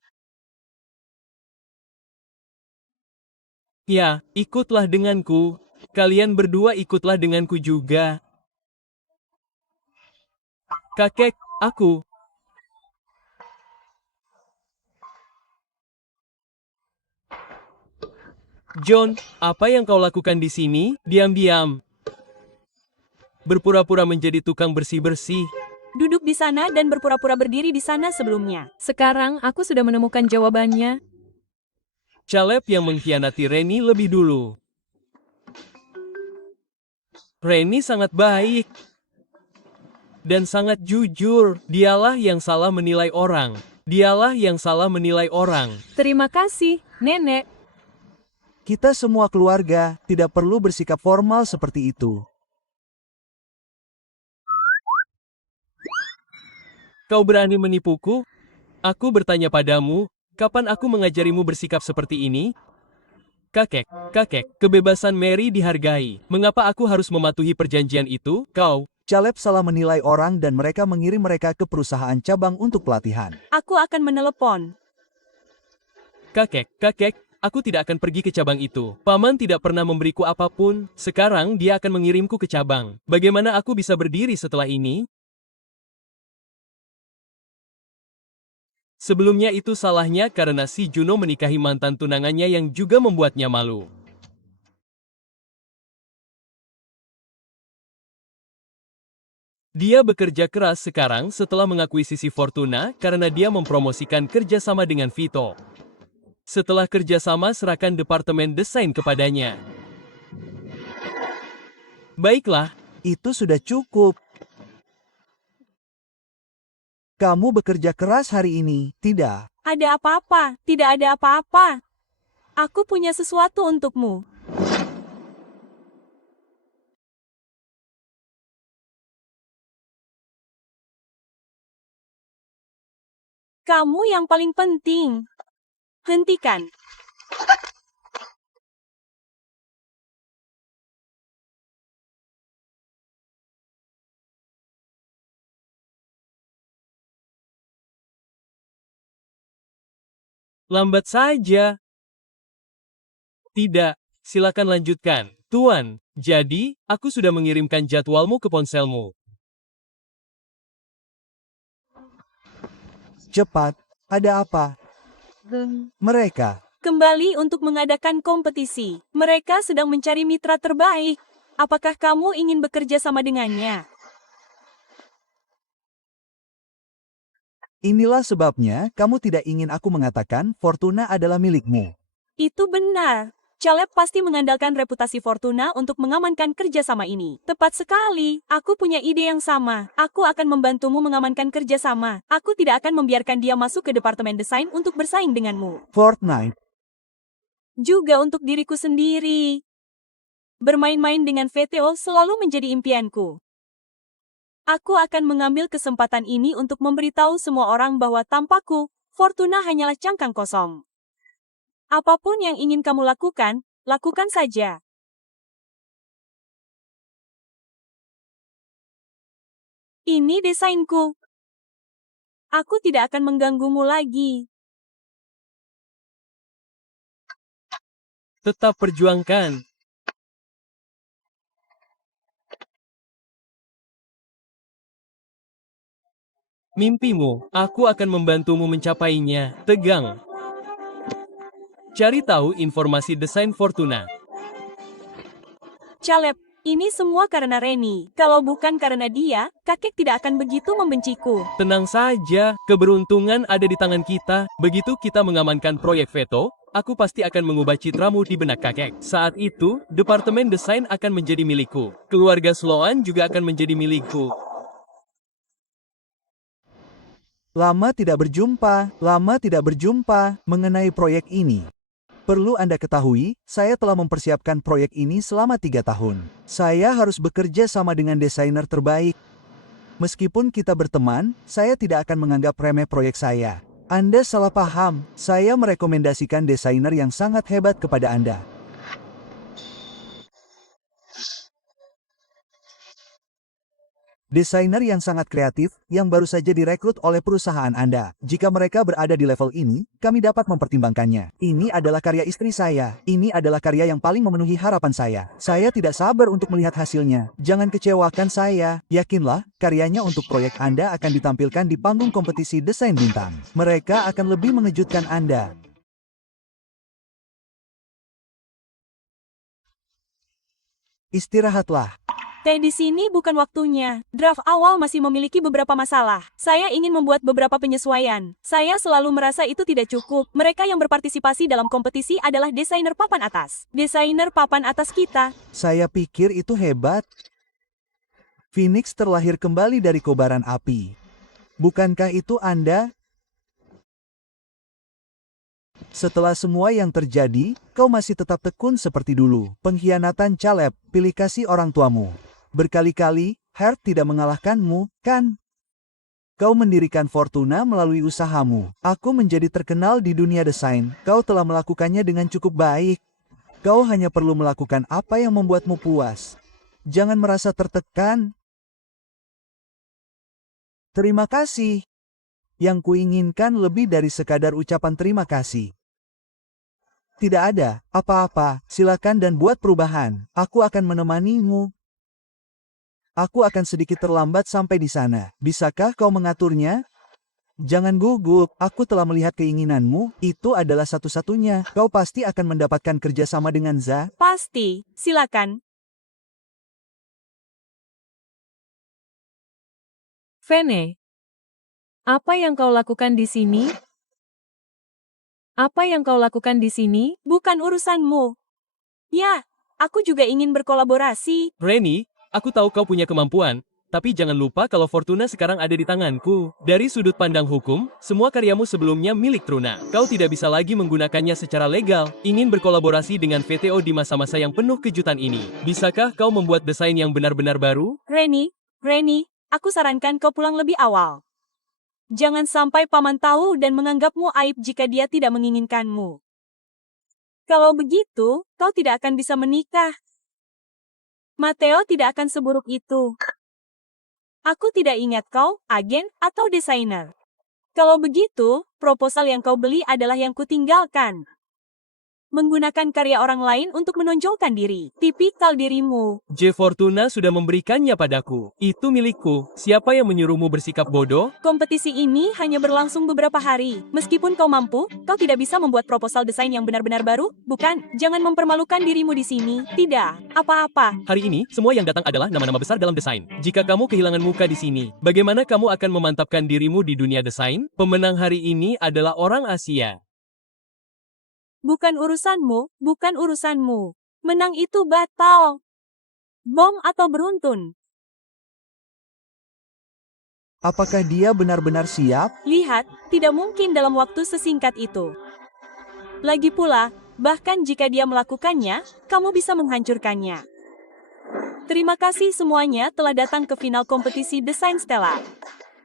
Ya, ikutlah denganku. Kalian berdua ikutlah denganku juga. Kakek, aku. John, apa yang kau lakukan di sini? Diam-diam. Berpura-pura menjadi tukang bersih-bersih. Duduk di sana dan berpura-pura berdiri di sana sebelumnya. Sekarang aku sudah menemukan jawabannya. Caleb yang mengkhianati Reni lebih dulu. Reni sangat baik. Dan sangat jujur. Dialah yang salah menilai orang. Dialah yang salah menilai orang. Terima kasih, Nenek. Kita semua keluarga tidak perlu bersikap formal seperti itu. Kau berani menipuku? Aku bertanya padamu, kapan aku mengajarimu bersikap seperti ini? Kakek, kebebasan Mary dihargai. Mengapa aku harus mematuhi perjanjian itu? Kau, Caleb salah menilai orang dan mereka mengirim mereka ke perusahaan cabang untuk pelatihan. Aku akan menelepon. Kakek, aku tidak akan pergi ke cabang itu. Paman tidak pernah memberiku apapun. Sekarang dia akan mengirimku ke cabang. Bagaimana aku bisa berdiri setelah ini? Sebelumnya itu salahnya karena si Juno menikahi mantan tunangannya yang juga membuatnya malu. Dia bekerja keras sekarang setelah mengakuisisi Fortuna karena dia mempromosikan kerjasama dengan Vito. Setelah kerjasama, serahkan departemen desain kepadanya. Baiklah. Itu sudah cukup. Kamu bekerja keras hari ini, tidak? Ada apa-apa? Tidak ada apa-apa. Aku punya sesuatu untukmu. Kamu yang paling penting. Hentikan. Lambat saja. Tidak, silakan lanjutkan. Tuan, jadi, aku sudah mengirimkan jadwalmu ke ponselmu. Cepat, ada apa? Mereka. Kembali untuk mengadakan kompetisi. Mereka sedang mencari mitra terbaik. Apakah kamu ingin bekerja sama dengannya? Inilah sebabnya kamu tidak ingin aku mengatakan Fortuna adalah milikmu. Itu benar. Caleb pasti mengandalkan reputasi Fortuna untuk mengamankan kerjasama ini. Tepat sekali. Aku punya ide yang sama. Aku akan membantumu mengamankan kerjasama. Aku tidak akan membiarkan dia masuk ke departemen desain untuk bersaing denganmu. Fortnite. Juga untuk diriku sendiri. Bermain-main dengan VTO selalu menjadi impianku. Aku akan mengambil kesempatan ini untuk memberitahu semua orang bahwa tanpaku, Fortuna hanyalah cangkang kosong. Apapun yang ingin kamu lakukan, lakukan saja. Ini desainku. Aku tidak akan mengganggumu lagi. Tetap perjuangkan. Mimpimu, aku akan membantumu mencapainya. Tegang. Cari tahu informasi desain Fortuna. Caleb, ini semua karena Reni. Kalau bukan karena dia, kakek tidak akan begitu membenciku. Tenang saja, keberuntungan ada di tangan kita. Begitu kita mengamankan proyek Veto, aku pasti akan mengubah citramu di benak kakek. Saat itu, departemen desain akan menjadi milikku. Keluarga Sloan juga akan menjadi milikku. Lama tidak berjumpa mengenai proyek ini. Perlu Anda ketahui, saya telah mempersiapkan proyek ini selama 3 tahun. Saya harus bekerja sama dengan desainer terbaik. Meskipun kita berteman, saya tidak akan menganggap remeh proyek saya. Anda salah paham, saya merekomendasikan desainer yang sangat hebat kepada Anda. Desainer yang sangat kreatif, yang baru saja direkrut oleh perusahaan Anda. Jika mereka berada di level ini, kami dapat mempertimbangkannya. Ini adalah karya istri saya. Ini adalah karya yang paling memenuhi harapan saya. Saya tidak sabar untuk melihat hasilnya. Jangan kecewakan saya. Yakinlah, karyanya untuk proyek Anda akan ditampilkan di panggung kompetisi desain bintang. Mereka akan lebih mengejutkan Anda. Istirahatlah. Teh di sini bukan waktunya. Draft awal masih memiliki beberapa masalah. Saya ingin membuat beberapa penyesuaian. Saya selalu merasa itu tidak cukup. Mereka yang berpartisipasi dalam kompetisi adalah desainer papan atas. Desainer papan atas kita. Saya pikir itu hebat. Phoenix terlahir kembali dari kobaran api. Bukankah itu Anda? Setelah semua yang terjadi, kau masih tetap tekun seperti dulu. Pengkhianatan Caleb, pilih kasih orang tuamu. Berkali-kali, Heart tidak mengalahkanmu, kan? Kau mendirikan Fortuna melalui usahamu. Aku menjadi terkenal di dunia desain. Kau telah melakukannya dengan cukup baik. Kau hanya perlu melakukan apa yang membuatmu puas. Jangan merasa tertekan. Terima kasih. Yang kuinginkan lebih dari sekadar ucapan terima kasih. Tidak ada apa-apa, silakan dan buat perubahan. Aku akan menemanimu. Aku akan sedikit terlambat sampai di sana. Bisakah kau mengaturnya? Jangan gugup, aku telah melihat keinginanmu. Itu adalah satu-satunya. Kau pasti akan mendapatkan kerjasama dengan Za. Pasti, silakan. Vene, apa yang kau lakukan di sini? Apa yang kau lakukan di sini? Bukan urusanmu. Ya, aku juga ingin berkolaborasi. Rennie, aku tahu kau punya kemampuan, tapi jangan lupa kalau Fortuna sekarang ada di tanganku. Dari sudut pandang hukum, semua karyamu sebelumnya milik Truna. Kau tidak bisa lagi menggunakannya secara legal. Ingin berkolaborasi dengan VTO di masa-masa yang penuh kejutan ini. Bisakah kau membuat desain yang benar-benar baru? Rennie, aku sarankan kau pulang lebih awal. Jangan sampai paman tahu dan menganggapmu aib jika dia tidak menginginkanmu. Kalau begitu, kau tidak akan bisa menikah. Matteo tidak akan seburuk itu. Aku tidak ingat kau, agen, atau desainer. Kalau begitu, proposal yang kau beli adalah yang kutinggalkan. Menggunakan karya orang lain untuk menonjolkan diri. Tipikal dirimu. J Fortuna sudah memberikannya padaku. Itu milikku. Siapa yang menyuruhmu bersikap bodoh? Kompetisi ini hanya berlangsung beberapa hari. Meskipun kau mampu, kau tidak bisa membuat proposal desain yang benar-benar baru, bukan? Jangan mempermalukan dirimu di sini. Tidak, apa-apa. Hari ini, semua yang datang adalah nama-nama besar dalam desain. Jika kamu kehilangan muka di sini, bagaimana kamu akan memantapkan dirimu di dunia desain? Pemenang hari ini adalah orang Asia. Bukan urusanmu. Menang itu batal. Bom atau beruntun. Apakah dia benar-benar siap? Lihat, tidak mungkin dalam waktu sesingkat itu. Lagi pula, bahkan jika dia melakukannya, kamu bisa menghancurkannya. Terima kasih semuanya telah datang ke final kompetisi desain Stella.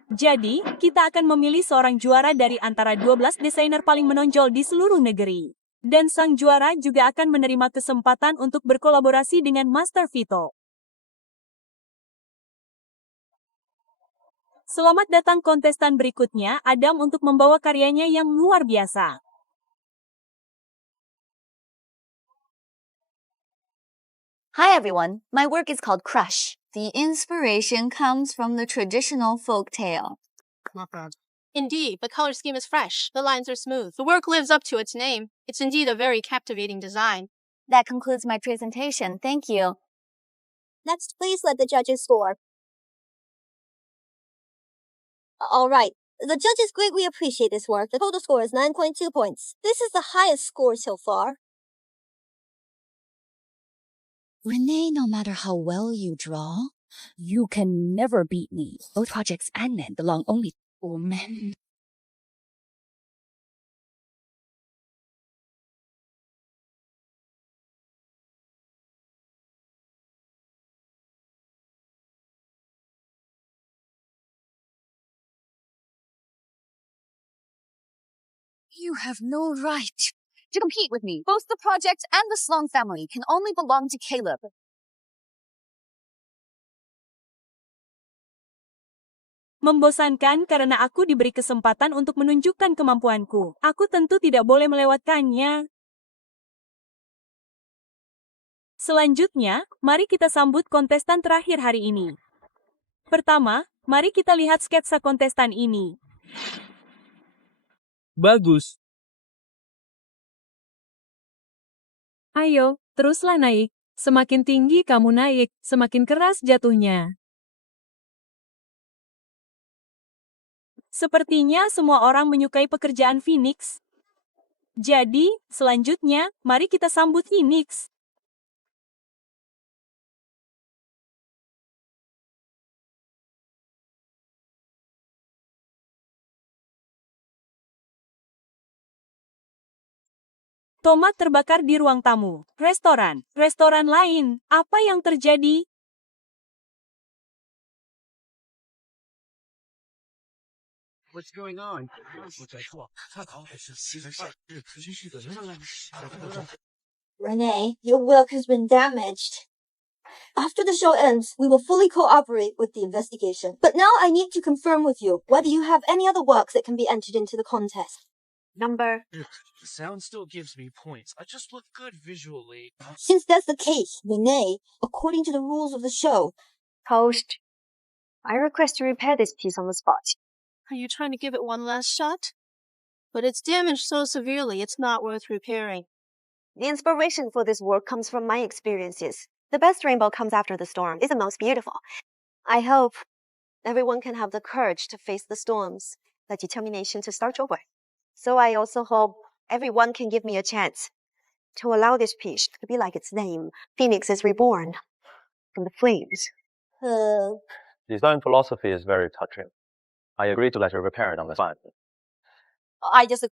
Jadi, kita akan memilih seorang juara dari antara 12 desainer paling menonjol di seluruh negeri. Dan sang juara juga akan menerima kesempatan untuk berkolaborasi dengan Master Vito. Selamat datang kontestan berikutnya, Adam, untuk membawa karyanya yang luar biasa. Hi everyone, my work is called Crush. The inspiration comes from the traditional folk tale. Not bad. Indeed, the color scheme is fresh. The lines are smooth. The work lives up to its name. It's indeed a very captivating design. That concludes my presentation. Thank you. Next, please let the judges score. All right. The judges greatly appreciate this work. The total score is 9.2 points. This is the highest score so far. Renee, no matter how well you draw, you can never beat me. Both projects and men belong only to men. You have no right to compete with me. Both the project and the Sloan family can only belong to Caleb. Membosankan karena aku diberi kesempatan untuk menunjukkan kemampuanku. Aku tentu tidak boleh melewatkannya. Selanjutnya, mari kita sambut kontestan terakhir hari ini. Pertama, mari kita lihat sketsa kontestan ini. Bagus. Ayo, teruslah naik. Semakin tinggi kamu naik, semakin keras jatuhnya. Sepertinya semua orang menyukai pekerjaan Phoenix. Jadi, selanjutnya, mari kita sambut Phoenix. Tomat terbakar di ruang tamu. Restoran lain. Apa yang terjadi? What's going on? Renee, your work has been damaged. After the show ends, we will fully cooperate with the investigation. But now I need to confirm with you whether you have any other works that can be entered into the contest. Number. The sound still gives me points. I just look good visually. Since that's the case, Renee, according to the rules of the show, Host. I request to repair this piece on the spot. Are you trying to give it one last shot? But it's damaged so severely, it's not worth repairing. The inspiration for this work comes from my experiences. The best rainbow comes after the storm is the most beautiful. I hope everyone can have the courage to face the storms, the determination to start over. So I also hope everyone can give me a chance to allow this piece to be like its name. Phoenix is reborn from the flames. Design philosophy is very touching. I agree to let her repair it on the spot. I just.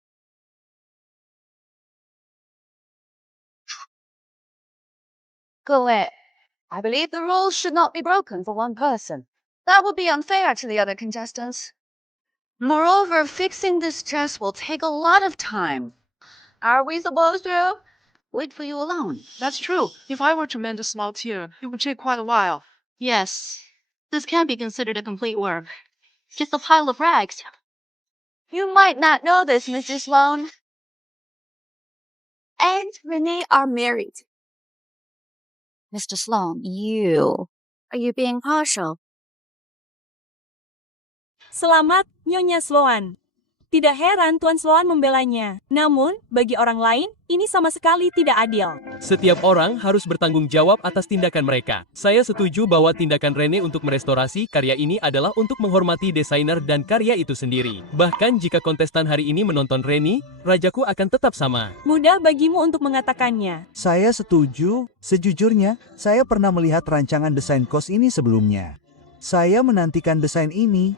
各位, I believe the rules should not be broken for one person. That would be unfair to the other contestants. Moreover, fixing this dress will take a lot of time. Are we supposed to wait for you alone? That's true. If I were to mend a small tear, it would take quite a while. Yes, this can't be considered a complete work. It's just a pile of rags. You might not know this, Mrs. Sloan. And Renee are married. Mr. Sloan, are you being partial? Selamat, Nyonya Sloan. Tidak heran Tuan Sloan membelanya. Namun, bagi orang lain, ini sama sekali tidak adil. Setiap orang harus bertanggung jawab atas tindakan mereka. Saya setuju bahwa tindakan Rene untuk merestorasi karya ini adalah untuk menghormati desainer dan karya itu sendiri. Bahkan jika kontestan hari ini menonton Rene, rajaku akan tetap sama. Mudah bagimu untuk mengatakannya. Saya setuju. Sejujurnya, saya pernah melihat rancangan desain kos ini sebelumnya. Saya menantikan desain ini.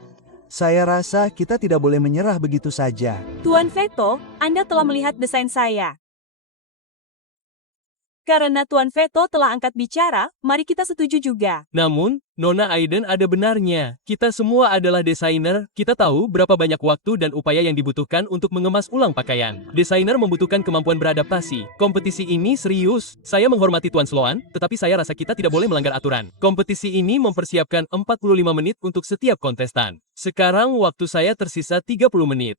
Saya rasa kita tidak boleh menyerah begitu saja. Tuan Veto, Anda telah melihat desain saya. Karena Tuan Veto telah angkat bicara, mari kita setuju juga. Namun, Nona Aiden ada benarnya. Kita semua adalah desainer, kita tahu berapa banyak waktu dan upaya yang dibutuhkan untuk mengemas ulang pakaian. Desainer membutuhkan kemampuan beradaptasi. Kompetisi ini serius. Saya menghormati Tuan Sloan, tetapi saya rasa kita tidak boleh melanggar aturan. Kompetisi ini mempersiapkan 45 menit untuk setiap kontestan. Sekarang waktu saya tersisa 30 menit.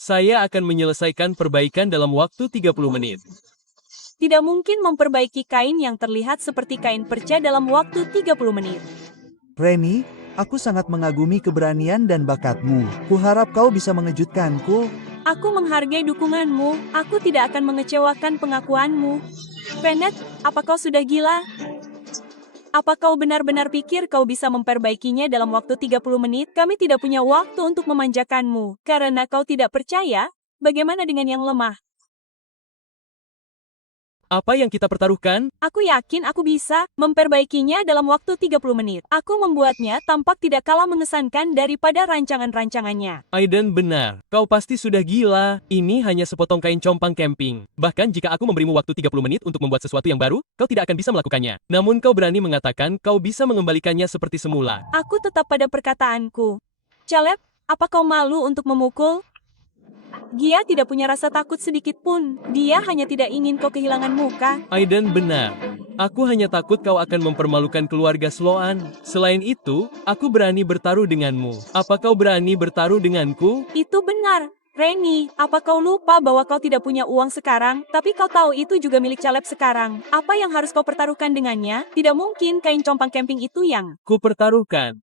Saya akan menyelesaikan perbaikan dalam waktu 30 menit. Tidak mungkin memperbaiki kain yang terlihat seperti kain perca dalam waktu 30 menit. Reni, aku sangat mengagumi keberanian dan bakatmu. Kuharap kau bisa mengejutkanku. Aku menghargai dukunganmu. Aku tidak akan mengecewakan pengakuanmu. Bennett, apa kau sudah gila? Apa kau benar-benar pikir kau bisa memperbaikinya dalam waktu 30 menit? Kami tidak punya waktu untuk memanjakanmu. Karena kau tidak percaya, bagaimana dengan yang lemah? Apa yang kita pertaruhkan? Aku yakin aku bisa memperbaikinya dalam waktu 30 menit. Aku membuatnya tampak tidak kalah mengesankan daripada rancangan-rancangannya. Aiden benar. Kau pasti sudah gila. Ini hanya sepotong kain compang camping. Bahkan jika aku memberimu waktu 30 menit untuk membuat sesuatu yang baru, kau tidak akan bisa melakukannya. Namun kau berani mengatakan kau bisa mengembalikannya seperti semula. Aku tetap pada perkataanku. Caleb, apa kau malu untuk memukul? Dia tidak punya rasa takut sedikit pun. Dia hanya tidak ingin kau kehilangan muka. Aiden benar. Aku hanya takut kau akan mempermalukan keluarga Sloan. Selain itu, aku berani bertaruh denganmu. Apa kau berani bertaruh denganku? Itu benar. Rennie, apa kau lupa bahwa kau tidak punya uang sekarang, tapi kau tahu itu juga milik Caleb sekarang? Apa yang harus kau pertaruhkan dengannya? Tidak mungkin kain compang camping itu yang Ku pertaruhkan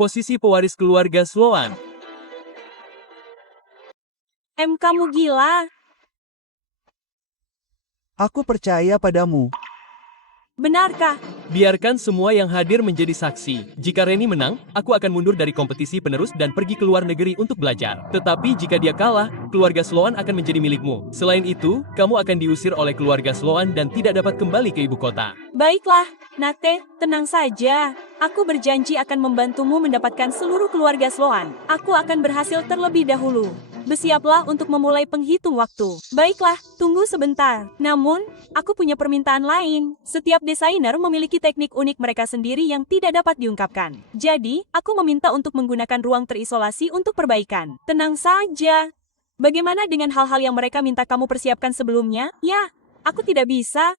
posisi pewaris keluarga Sloan. kamu gila. Aku percaya padamu. Benarkah? Biarkan semua yang hadir menjadi saksi. Jika Rennie menang, aku akan mundur dari kompetisi penerus dan pergi ke luar negeri untuk belajar. Tetapi jika dia kalah, keluarga Sloan akan menjadi milikmu. Selain itu, kamu akan diusir oleh keluarga Sloan dan tidak dapat kembali ke ibu kota. Baiklah, Nate, tenang saja. Aku berjanji akan membantumu mendapatkan seluruh keluarga Sloan. Aku akan berhasil terlebih dahulu. Bersiaplah untuk memulai penghitung waktu. Baiklah, tunggu sebentar. Namun, aku punya permintaan lain. Setiap desainer memiliki teknik unik mereka sendiri yang tidak dapat diungkapkan. Jadi, aku meminta untuk menggunakan ruang terisolasi untuk perbaikan. Tenang saja. Bagaimana dengan hal-hal yang mereka minta kamu persiapkan sebelumnya? Ya, aku tidak bisa.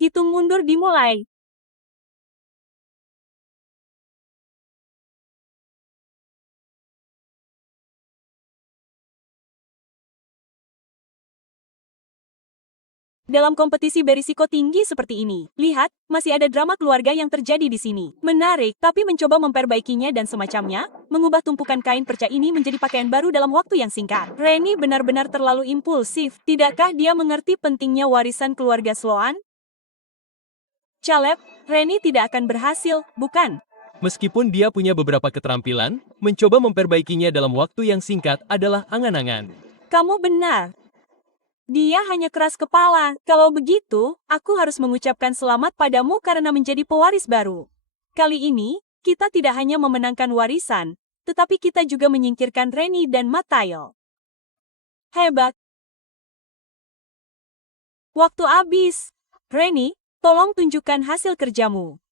Hitung mundur dimulai. Dalam kompetisi berisiko tinggi seperti ini, lihat, masih ada drama keluarga yang terjadi di sini. Menarik, tapi mencoba memperbaikinya dan semacamnya, mengubah tumpukan kain perca ini menjadi pakaian baru dalam waktu yang singkat. Rennie benar-benar terlalu impulsif. Tidakkah dia mengerti pentingnya warisan keluarga Sloan? Caleb, Rennie tidak akan berhasil, bukan? Meskipun dia punya beberapa keterampilan, mencoba memperbaikinya dalam waktu yang singkat adalah angan-angan. Kamu benar. Dia hanya keras kepala. Kalau begitu, aku harus mengucapkan selamat padamu karena menjadi pewaris baru. Kali ini, kita tidak hanya memenangkan warisan, tetapi kita juga menyingkirkan Rennie dan Mateo. Hebat. Waktu habis. Rennie, tolong tunjukkan hasil kerjamu.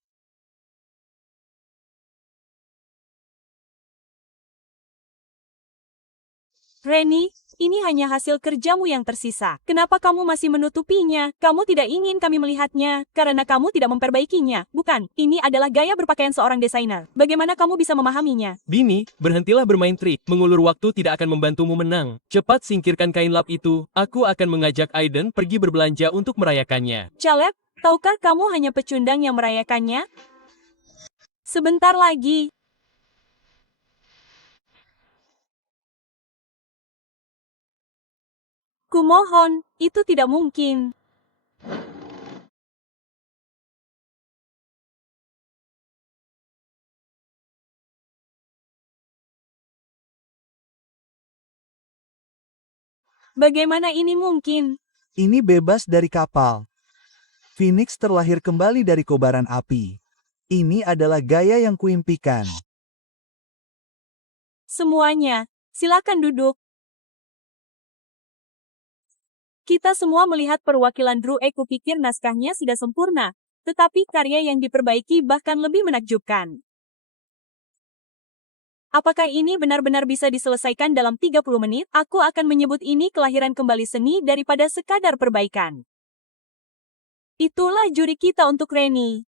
Rennie, ini hanya hasil kerjamu yang tersisa. Kenapa kamu masih menutupinya? Kamu tidak ingin kami melihatnya, karena kamu tidak memperbaikinya, bukan? Ini adalah gaya berpakaian seorang desainer. Bagaimana kamu bisa memahaminya? Bini, berhentilah bermain trik. Mengulur waktu tidak akan membantumu menang. Cepat singkirkan kain lap itu. Aku akan mengajak Aiden pergi berbelanja untuk merayakannya. Caleb, tahukah kamu hanya pecundang yang merayakannya? Sebentar lagi. Kumohon, itu tidak mungkin. Bagaimana ini mungkin? Ini bebas dari kapal. Phoenix terlahir kembali dari kobaran api. Ini adalah gaya yang kuimpikan. Semuanya, silakan duduk. Kita semua melihat perwakilan Drew. Kupikir naskahnya sudah sempurna, tetapi karya yang diperbaiki bahkan lebih menakjubkan. Apakah ini benar-benar bisa diselesaikan dalam 30 menit? Aku akan menyebut ini kelahiran kembali seni daripada sekadar perbaikan. Itulah juri kita untuk Rennie.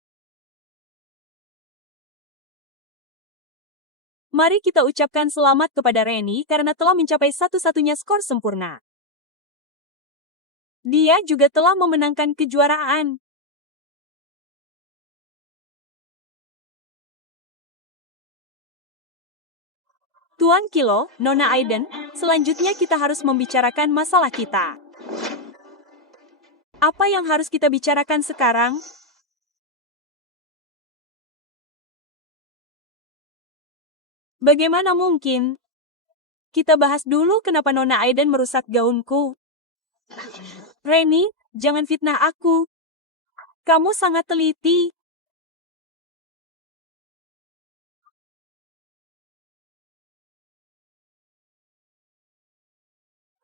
Mari kita ucapkan selamat kepada Rennie karena telah mencapai satu-satunya skor sempurna. Dia juga telah memenangkan kejuaraan. Tuan Kilo, Nona Aiden, selanjutnya kita harus membicarakan masalah kita. Apa yang harus kita bicarakan sekarang? Bagaimana mungkin? Kita bahas dulu kenapa Nona Aiden merusak gaunku. Rennie, jangan fitnah aku. Kamu sangat teliti.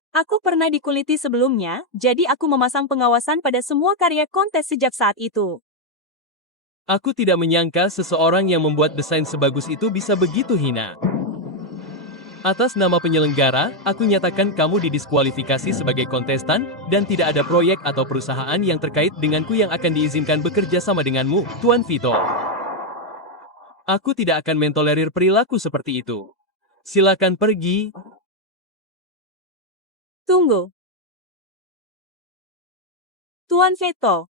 Aku pernah dikuliti sebelumnya, jadi aku memasang pengawasan pada semua karya kontes sejak saat itu. Aku tidak menyangka seseorang yang membuat desain sebagus itu bisa begitu hina. Atas nama penyelenggara, aku nyatakan kamu didiskualifikasi sebagai kontestan, dan tidak ada proyek atau perusahaan yang terkait denganku yang akan diizinkan bekerja sama denganmu, Tuan Vito. Aku tidak akan mentolerir perilaku seperti itu. Silakan pergi. Tunggu. Tuan Vito.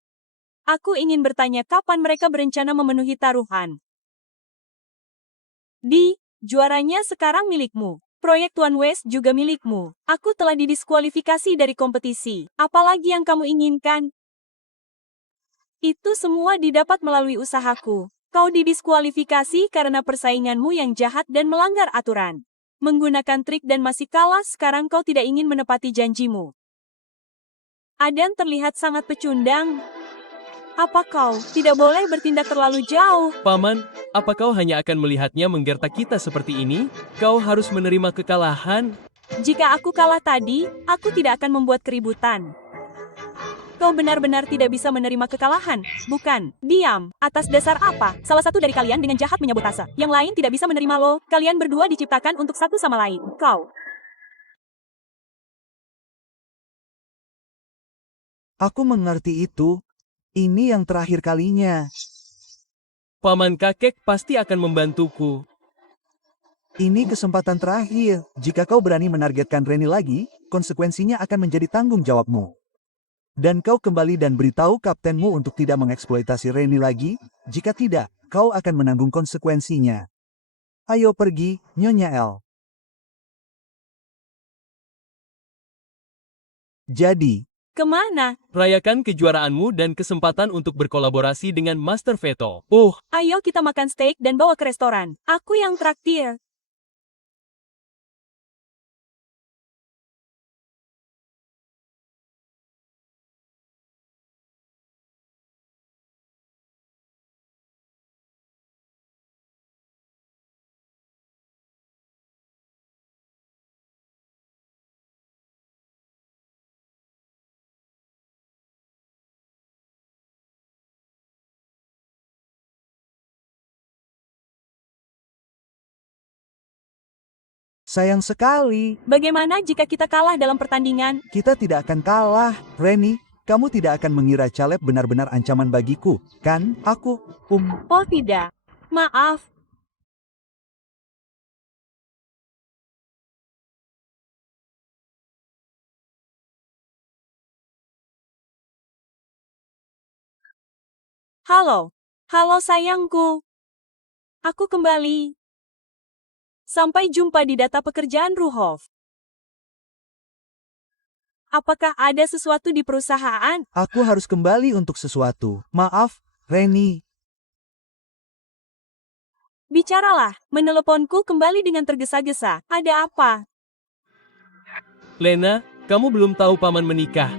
Aku ingin bertanya kapan mereka berencana memenuhi taruhan. Juaranya sekarang milikmu. Proyek Tuan West juga milikmu. Aku telah didiskualifikasi dari kompetisi. Apalagi yang kamu inginkan? Itu semua didapat melalui usahaku. Kau didiskualifikasi karena persainganmu yang jahat dan melanggar aturan. Menggunakan trik dan masih kalah, sekarang kau tidak ingin menepati janjimu. Adan terlihat sangat pecundang. Apa kau tidak boleh bertindak terlalu jauh? Paman, apa kau hanya akan melihatnya menggertak kita seperti ini? Kau harus menerima kekalahan. Jika aku kalah tadi, aku tidak akan membuat keributan. Kau benar-benar tidak bisa menerima kekalahan, bukan? Diam. Atas dasar apa? Salah satu dari kalian dengan jahat menyabotase. Yang lain tidak bisa menerima lo. Kalian berdua diciptakan untuk satu sama lain. Kau. Aku mengerti itu. Ini yang terakhir kalinya. Paman kakek pasti akan membantuku. Ini kesempatan terakhir. Jika kau berani menargetkan Reni lagi, konsekuensinya akan menjadi tanggung jawabmu. Dan kau kembali dan beritahu kaptenmu untuk tidak mengeksploitasi Reni lagi. Jika tidak, kau akan menanggung konsekuensinya. Ayo pergi, Nyonya El. Jadi, kemana? Rayakan kejuaraanmu dan kesempatan untuk berkolaborasi dengan Master Veto. Ayo kita makan steak dan bawa ke restoran. Aku yang traktir. sayang sekali. Bagaimana jika kita kalah dalam pertandingan? Kita tidak akan kalah. Reni, kamu tidak akan mengira Caleb benar-benar ancaman bagiku, kan? Aku, Oh tidak. Maaf. Halo. Halo sayangku. Aku kembali. Sampai jumpa di data pekerjaan Ruhoff. Apakah ada sesuatu di perusahaan? Aku harus kembali untuk sesuatu. Maaf, Reni. Bicaralah, meneleponku kembali dengan tergesa-gesa. Ada apa? Lena, kamu belum tahu paman menikah.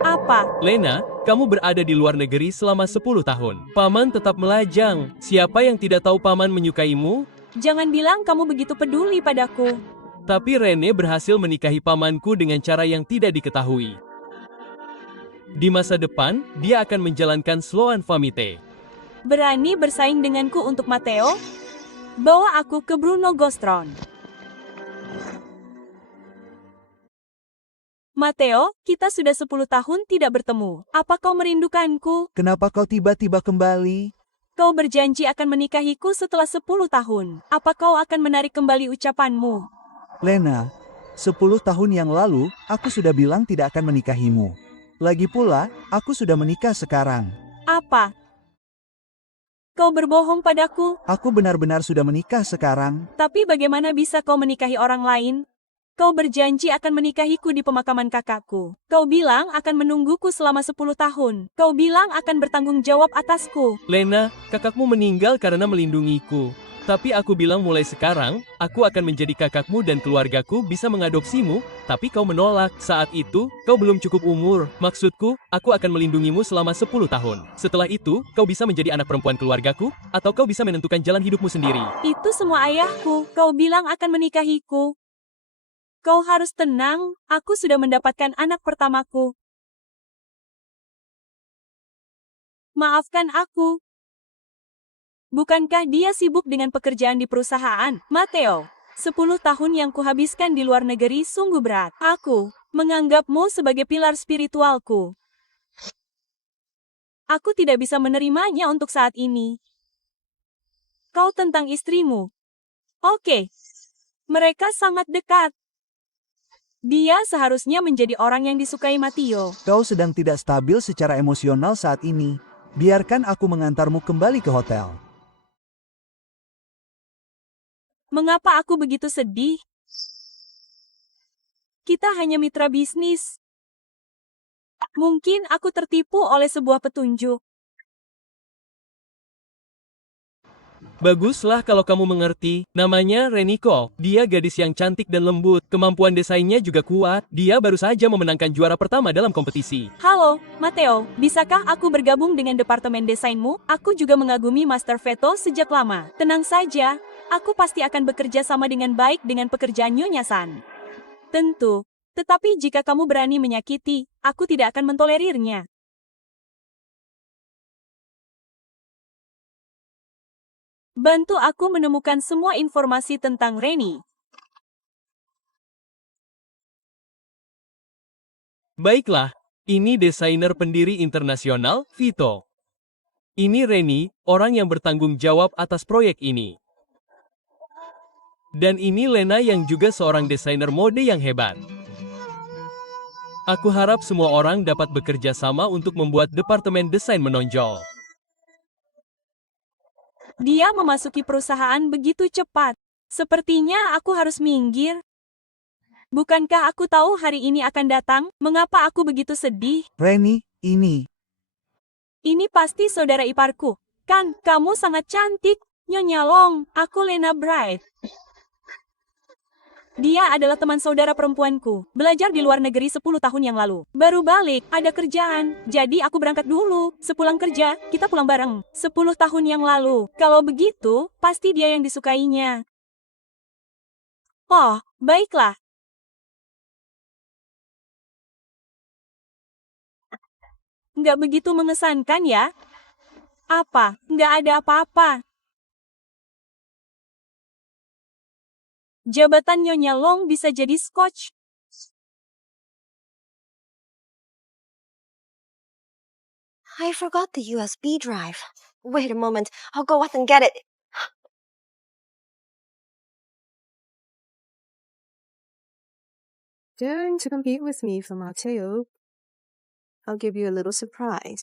Apa? Lena, kamu berada di luar negeri selama 10 tahun. Paman tetap melajang. Siapa yang tidak tahu paman menyukaimu? Jangan bilang kamu begitu peduli padaku. Tapi Rene berhasil menikahi pamanku dengan cara yang tidak diketahui. Di masa depan, dia akan menjalankan Sloan Famite. Berani bersaing denganku untuk Matteo? Bawa aku ke Bruno Gostron. Matteo, kita sudah 10 tahun tidak bertemu. Apa kau merindukanku? Kenapa kau tiba-tiba kembali? Kau berjanji akan menikahiku setelah 10 tahun. Apa kau akan menarik kembali ucapanmu? Lena, 10 tahun yang lalu, aku sudah bilang tidak akan menikahimu. Lagi pula, aku sudah menikah sekarang. Apa? Kau berbohong padaku? Aku benar-benar sudah menikah sekarang. Tapi bagaimana bisa kau menikahi orang lain? Kau berjanji akan menikahiku di pemakaman kakakku. Kau bilang akan menungguku selama 10 tahun. Kau bilang akan bertanggung jawab atasku. Lena, kakakmu meninggal karena melindungiku. Tapi aku bilang mulai sekarang, aku akan menjadi kakakmu dan keluargaku bisa mengadopsimu, tapi kau menolak. Saat itu, kau belum cukup umur. Maksudku, aku akan melindungimu selama 10 tahun. Setelah itu, kau bisa menjadi anak perempuan keluargaku, atau kau bisa menentukan jalan hidupmu sendiri. Itu semua ayahku. Kau bilang akan menikahiku. Kau harus tenang, aku sudah mendapatkan anak pertamaku. Maafkan aku. Bukankah dia sibuk dengan pekerjaan di perusahaan, Matteo? 10 tahun yang kuhabiskan di luar negeri sungguh berat. Aku menganggapmu sebagai pilar spiritualku. Aku tidak bisa menerimanya untuk saat ini. Kau tentang istrimu. Oke. Mereka sangat dekat. Dia seharusnya menjadi orang yang disukai Matteo. Kau sedang tidak stabil secara emosional saat ini. Biarkan aku mengantarmu kembali ke hotel. Mengapa aku begitu sedih? Kita hanya mitra bisnis. Mungkin aku tertipu oleh sebuah petunjuk. Baguslah kalau kamu mengerti. Namanya Reniko. Dia gadis yang cantik dan lembut. Kemampuan desainnya juga kuat. Dia baru saja memenangkan juara pertama dalam kompetisi. Halo, Matteo. Bisakah aku bergabung dengan departemen desainmu? Aku juga mengagumi Master Veto sejak lama. Tenang saja, aku pasti akan bekerja sama dengan baik dengan pekerjaan Nyonya San. Tentu. Tetapi jika kamu berani menyakiti, aku tidak akan mentolerirnya. Bantu aku menemukan semua informasi tentang Reni. Baiklah, ini desainer pendiri internasional, Vito. Ini Reni, orang yang bertanggung jawab atas proyek ini. Dan ini Lena yang juga seorang desainer mode yang hebat. Aku harap semua orang dapat bekerja sama untuk membuat departemen desain menonjol. Dia memasuki perusahaan begitu cepat. Sepertinya aku harus minggir. Bukankah aku tahu hari ini akan datang? Mengapa aku begitu sedih? Reni, ini. Ini pasti saudara iparku. Kan, kamu sangat cantik. Nyonya Long, aku Lena Bright. Dia adalah teman saudara perempuanku. Belajar di luar negeri 10 tahun yang lalu. Baru balik, ada kerjaan. Jadi aku berangkat dulu. Sepulang kerja, kita pulang bareng. 10 tahun yang lalu. Kalau begitu, pasti dia yang disukainya. Oh, baiklah. Nggak begitu mengesankan ya? Apa? Nggak ada apa-apa. Jabatan Nyonya Long bisa jadi scotch. I forgot the USB drive. Wait a moment. I'll go out and get it. Don't compete with me for Matteo. I'll give you a little surprise.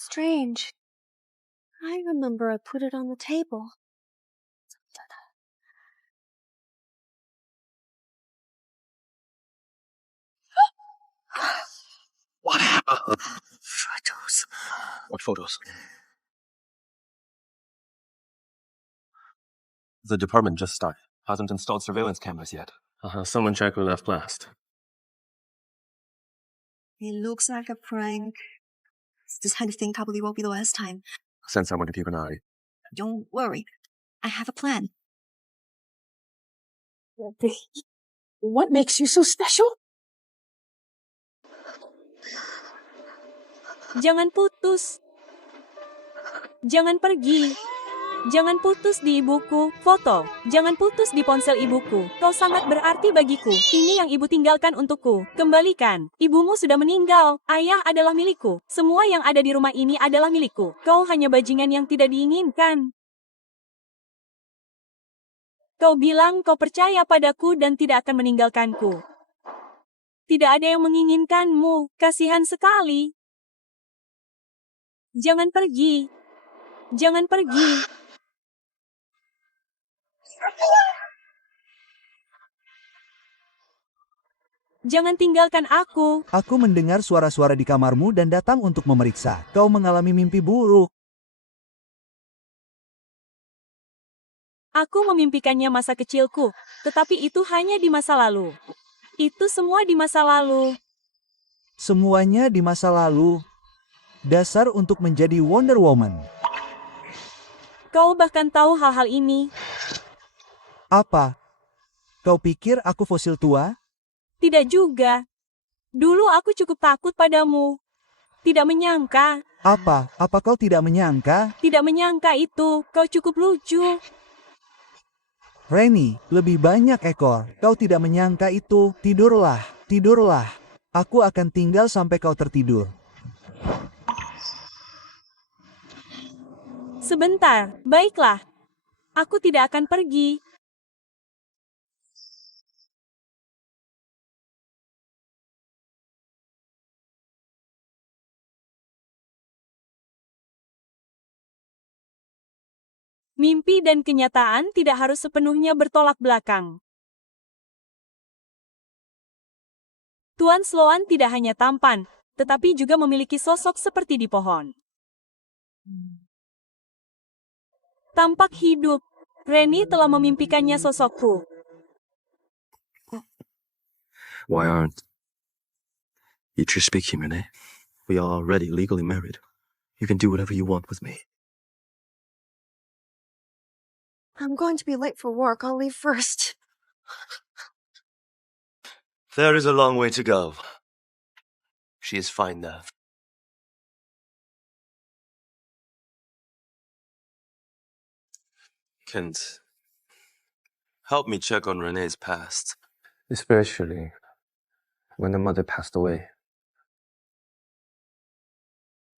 Strange. I remember I put it on the table. What happened? Photos. What photos? The department just started. Hasn't installed surveillance cameras yet. Someone check who left last. It looks like a prank. This kind of thing probably won't be the last time. Send someone to keep an eye. Don't worry. I have a plan. What makes you so special? Jangan putus. Jangan pergi. Jangan putus di ibuku. Foto. Jangan putus di ponsel ibuku. Kau sangat berarti bagiku. Ini yang ibu tinggalkan untukku. Kembalikan. Ibumu sudah meninggal. Ayah adalah milikku. Semua yang ada di rumah ini adalah milikku. Kau hanya bajingan yang tidak diinginkan. Kau bilang kau percaya padaku dan tidak akan meninggalkanku. Tidak ada yang menginginkanmu. Kasihan sekali. Jangan pergi. Jangan pergi. Jangan tinggalkan aku. Aku mendengar suara-suara di kamarmu dan datang untuk memeriksa. Kau mengalami mimpi buruk. Aku memimpikannya masa kecilku, tetapi itu hanya di masa lalu. Itu semua di masa lalu. Semuanya di masa lalu. Dasar untuk menjadi Wonder Woman. Kau bahkan tahu hal-hal ini. Apa? Kau pikir aku fosil tua? Tidak juga. Dulu aku cukup takut padamu. Tidak menyangka. Apa? Apa kau tidak menyangka? Tidak menyangka itu. Kau cukup lucu. Rennie, lebih banyak ekor. Kau tidak menyangka itu. Tidurlah, tidurlah. Aku akan tinggal sampai kau tertidur. Sebentar, baiklah. Aku tidak akan pergi. Mimpi dan kenyataan tidak harus sepenuhnya bertolak belakang. Tuan Sloan tidak hanya tampan, tetapi juga memiliki sosok seperti di pohon. Tampak hidup. Rennie telah memimpikannya sosokku. Why aren't you just speaking, Renee? We are already legally married. You can do whatever you want with me. I'm going to be late for work. I'll leave first. There is a long way to go. She is fine now. Kent, help me check on Renee's past. Especially when the mother passed away.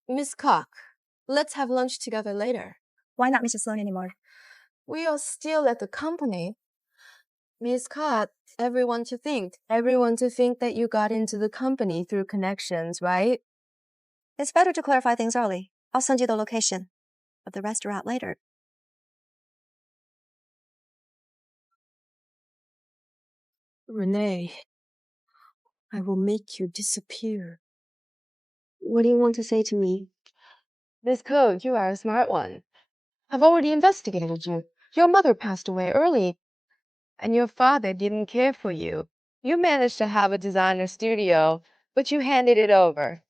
Miss Cock, let's have lunch together later. Why not Mrs. Sloan anymore? We are still at the company. Miss Cock, everyone to think that you got into the company through connections, right? It's better to clarify things early. I'll send you the location of the restaurant later. Renee, I will make you disappear. What do you want to say to me? Miss Cook, you are a smart one. I've already investigated you. Your mother passed away early, and your father didn't care for you. You managed to have a designer studio, but you handed it over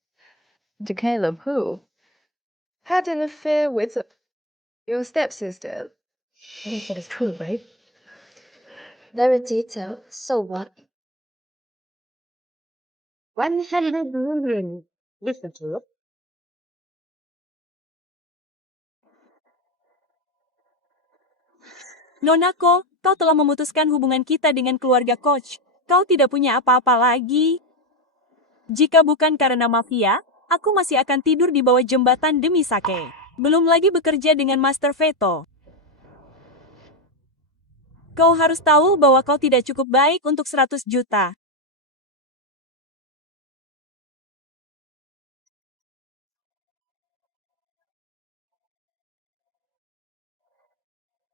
to Caleb, who had an affair with your stepsister. I think that is true, right? Very detailed. So what? Listen to it. Nonako, kau telah memutuskan hubungan kita dengan keluarga Koch. Kau tidak punya apa-apa lagi. Jika bukan karena mafia, aku masih akan tidur di bawah jembatan demi sake. Belum lagi bekerja dengan Master Veto. Kau harus tahu bahwa kau tidak cukup baik untuk 100 juta.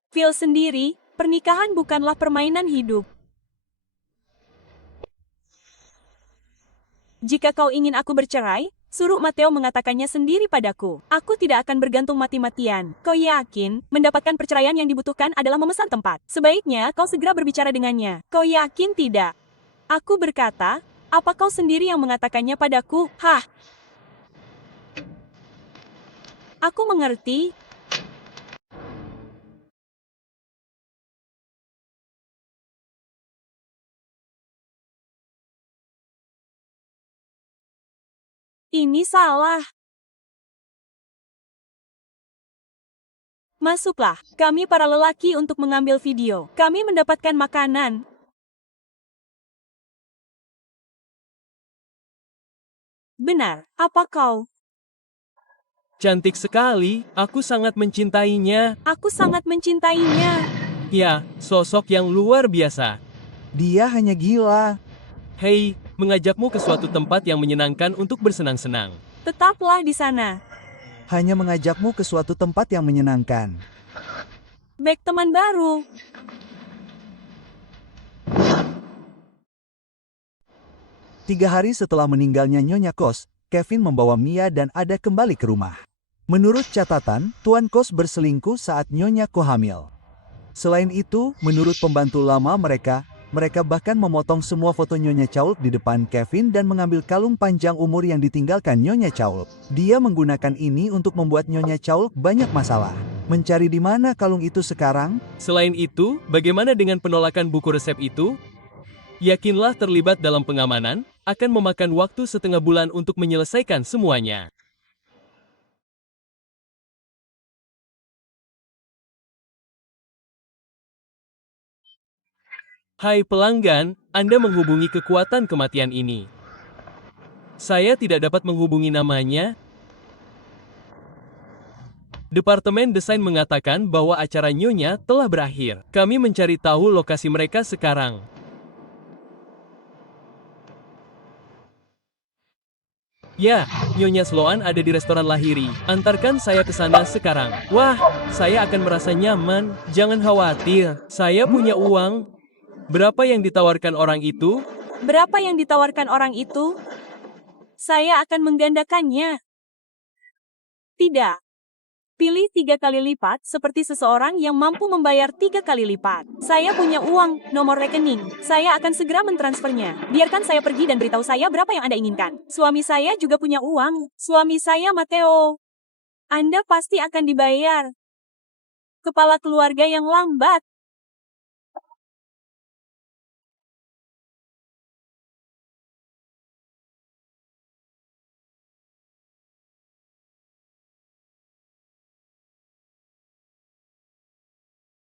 Phil sendiri, pernikahan bukanlah permainan hidup. Jika kau ingin aku bercerai, suruh Matteo mengatakannya sendiri padaku. Aku tidak akan bergantung mati-matian. Kau yakin, mendapatkan perceraian yang dibutuhkan adalah memesan tempat? Sebaiknya kau segera berbicara dengannya. Kau yakin tidak? Aku berkata, apa kau sendiri yang mengatakannya padaku? Hah? Aku mengerti. Ini salah. Masuklah, kami para lelaki untuk mengambil video. Kami mendapatkan makanan. Benar, apa kau? Cantik sekali, aku sangat mencintainya. Aku sangat mencintainya. Ya, sosok yang luar biasa. Dia hanya gila. Hei, mengajakmu ke suatu tempat yang menyenangkan untuk bersenang-senang. Tetaplah di sana. Hanya mengajakmu ke suatu tempat yang menyenangkan. Baik teman baru. Tiga hari setelah meninggalnya Nyonya Kos, Kevin membawa Mia dan Ada kembali ke rumah. Menurut catatan, Tuan Kos berselingkuh saat Nyonya Ko hamil. Selain itu, menurut pembantu lama mereka, Mereka bahkan memotong semua foto Nyonya Chaulk di depan Kevin dan mengambil kalung panjang umur yang ditinggalkan Nyonya Chaulk. Dia menggunakan ini untuk membuat Nyonya Chaulk banyak masalah. Mencari di mana kalung itu sekarang? Selain itu, bagaimana dengan penolakan buku resep itu? Yakinlah terlibat dalam pengamanan, akan memakan waktu setengah bulan untuk menyelesaikan semuanya. Hai pelanggan, Anda menghubungi kekuatan kematian ini. Saya tidak dapat menghubungi namanya. Departemen Desain mengatakan bahwa acara Nyonya telah berakhir. Kami mencari tahu lokasi mereka sekarang. Ya, Nyonya Sloan ada di restoran Lahiri. Antarkan saya ke sana sekarang. Wah, saya akan merasa nyaman. Jangan khawatir, saya punya uang. Berapa yang ditawarkan orang itu? Berapa yang ditawarkan orang itu? Saya akan menggandakannya. Tidak. Pilih 3 kali lipat seperti seseorang yang mampu membayar 3 kali lipat. Saya punya uang, nomor rekening. Saya akan segera mentransfernya. Biarkan saya pergi dan beritahu saya berapa yang Anda inginkan. Suami saya juga punya uang. Suami saya Matteo. Anda pasti akan dibayar. Kepala keluarga yang lambat.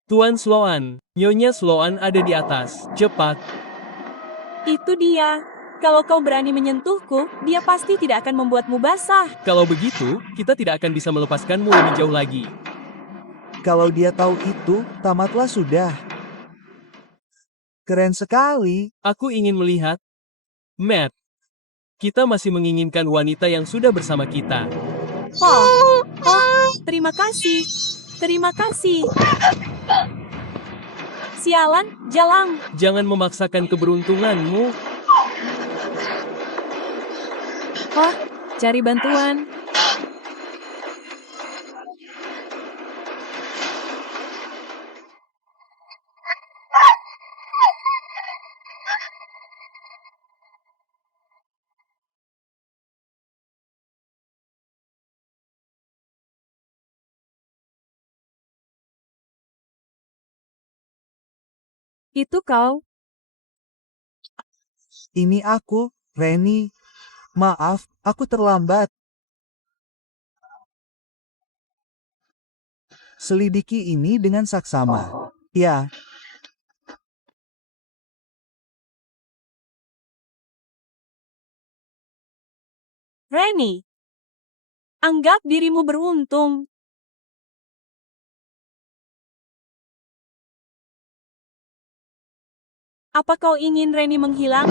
Tuan Sloan, Nyonya Sloan ada di atas. Cepat. Itu dia. Kalau kau berani menyentuhku, dia pasti tidak akan membuatmu basah. Kalau begitu, kita tidak akan bisa melepaskanmu lebih jauh lagi. Kalau dia tahu itu, tamatlah sudah. Keren sekali. Aku ingin melihat. Matt, kita masih menginginkan wanita yang sudah bersama kita. Oh, terima kasih. Terima kasih. Sialan, jalang. Jangan memaksakan keberuntunganmu. Oh, cari bantuan. Itu kau. Ini aku, Rennie. Maaf, aku terlambat. Selidiki ini dengan saksama. Ya. Rennie, anggap dirimu beruntung. Apa kau ingin Rennie menghilang?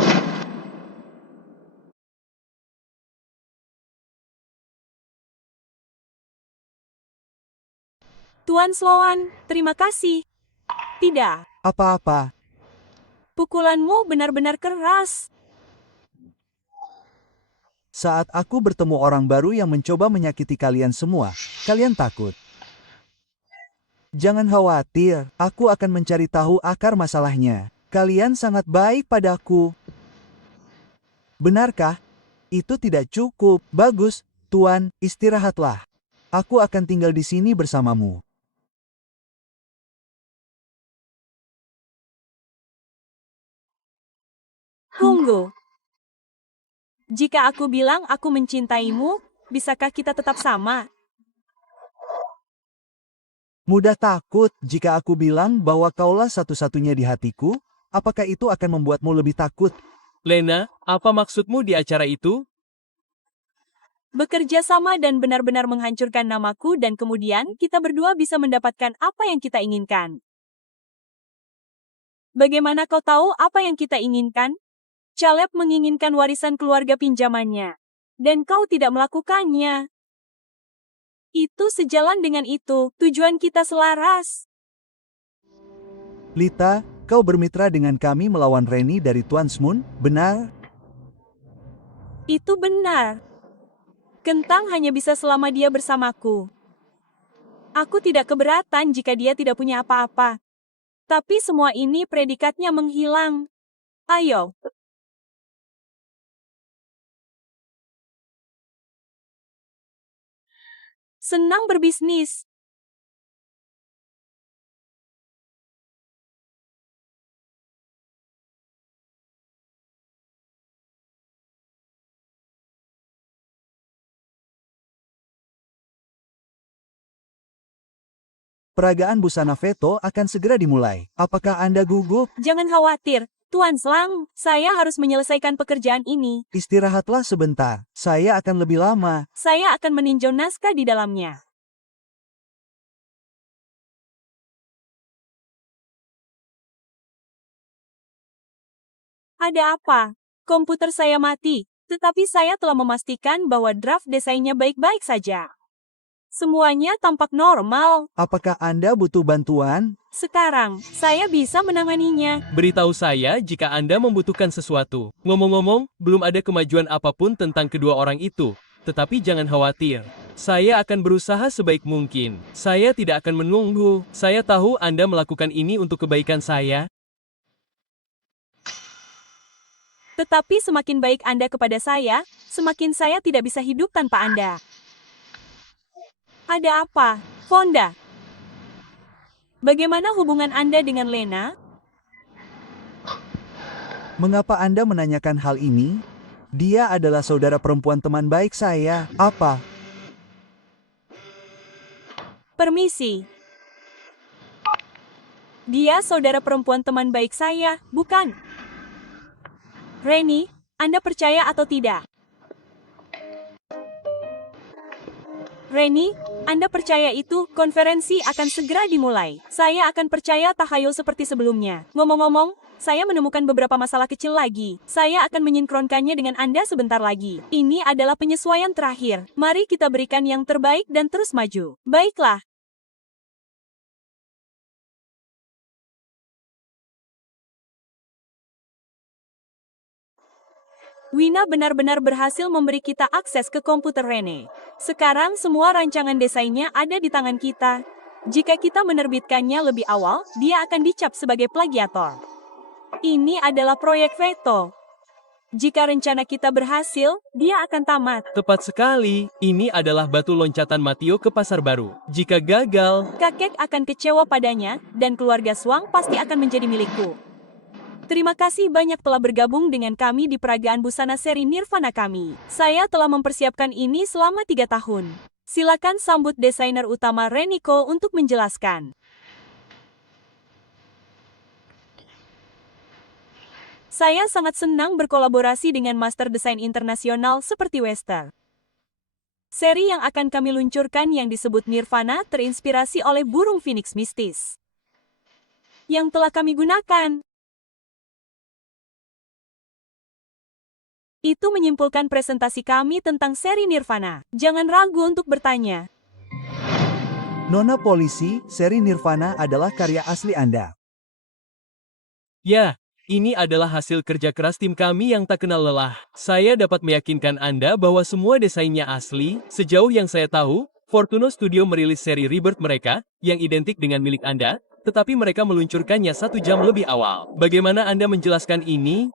Tuan Sloan, terima kasih. Tidak. Apa-apa. Pukulanmu benar-benar keras. Saat aku bertemu orang baru yang mencoba menyakiti kalian semua, kalian takut. Jangan khawatir, aku akan mencari tahu akar masalahnya. Kalian sangat baik padaku. Benarkah? Itu tidak cukup. Bagus, Tuan, istirahatlah. Aku akan tinggal di sini bersamamu. Tunggu. Jika aku bilang aku mencintaimu, bisakah kita tetap sama? Mudah takut jika aku bilang bahwa kaulah satu-satunya di hatiku. Apakah itu akan membuatmu lebih takut? Lena, apa maksudmu di acara itu? Bekerja sama dan benar-benar menghancurkan namaku dan kemudian kita berdua bisa mendapatkan apa yang kita inginkan. Bagaimana kau tahu apa yang kita inginkan? Caleb menginginkan warisan keluarga pinjamannya. Dan kau tidak melakukannya. Itu sejalan dengan itu, tujuan kita selaras. Lita, kau bermitra dengan kami melawan Rennie dari Tuan Smoon, benar? Itu benar. Kentang hanya bisa selama dia bersamaku. Aku tidak keberatan jika dia tidak punya apa-apa. Tapi semua ini predikatnya menghilang. Ayo. Senang berbisnis. Peragaan busana veto akan segera dimulai. Apakah Anda gugup? Jangan khawatir, Tuan Slang. Saya harus menyelesaikan pekerjaan ini. Istirahatlah sebentar. Saya akan lebih lama. Saya akan meninjau naskah di dalamnya. Ada apa? Komputer saya mati, tetapi saya telah memastikan bahwa draft desainnya baik-baik saja. Semuanya tampak normal. Apakah Anda butuh bantuan? Sekarang, saya bisa menanganinya. Beritahu saya jika Anda membutuhkan sesuatu. Ngomong-ngomong, belum ada kemajuan apapun tentang kedua orang itu. Tetapi jangan khawatir. Saya akan berusaha sebaik mungkin. Saya tidak akan menunggu. Saya tahu Anda melakukan ini untuk kebaikan saya. Tetapi semakin baik Anda kepada saya, semakin saya tidak bisa hidup tanpa Anda. Ada apa, Fonda? Bagaimana hubungan Anda dengan Lena? Mengapa Anda menanyakan hal ini? Dia adalah saudara perempuan teman baik saya. Apa? Permisi. Dia saudara perempuan teman baik saya, bukan? Reni, Anda percaya atau tidak? Reni, Anda percaya itu, konferensi akan segera dimulai. Saya akan percaya tahayul seperti sebelumnya. Ngomong-ngomong, saya menemukan beberapa masalah kecil lagi. Saya akan menyinkronkannya dengan Anda sebentar lagi. Ini adalah penyesuaian terakhir. Mari kita berikan yang terbaik dan terus maju. Baiklah. Wina benar-benar berhasil memberi kita akses ke komputer Rene. Sekarang semua rancangan desainnya ada di tangan kita. Jika kita menerbitkannya lebih awal, dia akan dicap sebagai plagiator. Ini adalah proyek veto. Jika rencana kita berhasil, dia akan tamat. Tepat sekali, ini adalah batu loncatan Matteo ke pasar baru. Jika gagal, kakek akan kecewa padanya, dan keluarga Swang pasti akan menjadi milikku. Terima kasih banyak telah bergabung dengan kami di peragaan busana seri Nirvana kami. Saya telah mempersiapkan ini selama 3 tahun. Silakan sambut desainer utama Reniko untuk menjelaskan. Saya sangat senang berkolaborasi dengan master desain internasional seperti Wester. Seri yang akan kami luncurkan yang disebut Nirvana terinspirasi oleh burung phoenix mistis yang telah kami gunakan. Itu menyimpulkan presentasi kami tentang seri Nirvana. Jangan ragu untuk bertanya. Nona Polisi, seri Nirvana adalah karya asli Anda. Ya, ini adalah hasil kerja keras tim kami yang tak kenal lelah. Saya dapat meyakinkan Anda bahwa semua desainnya asli. Sejauh yang saya tahu, Fortuno Studio merilis seri Rebirth mereka, yang identik dengan milik Anda, tetapi mereka meluncurkannya 1 jam lebih awal. Bagaimana Anda menjelaskan ini?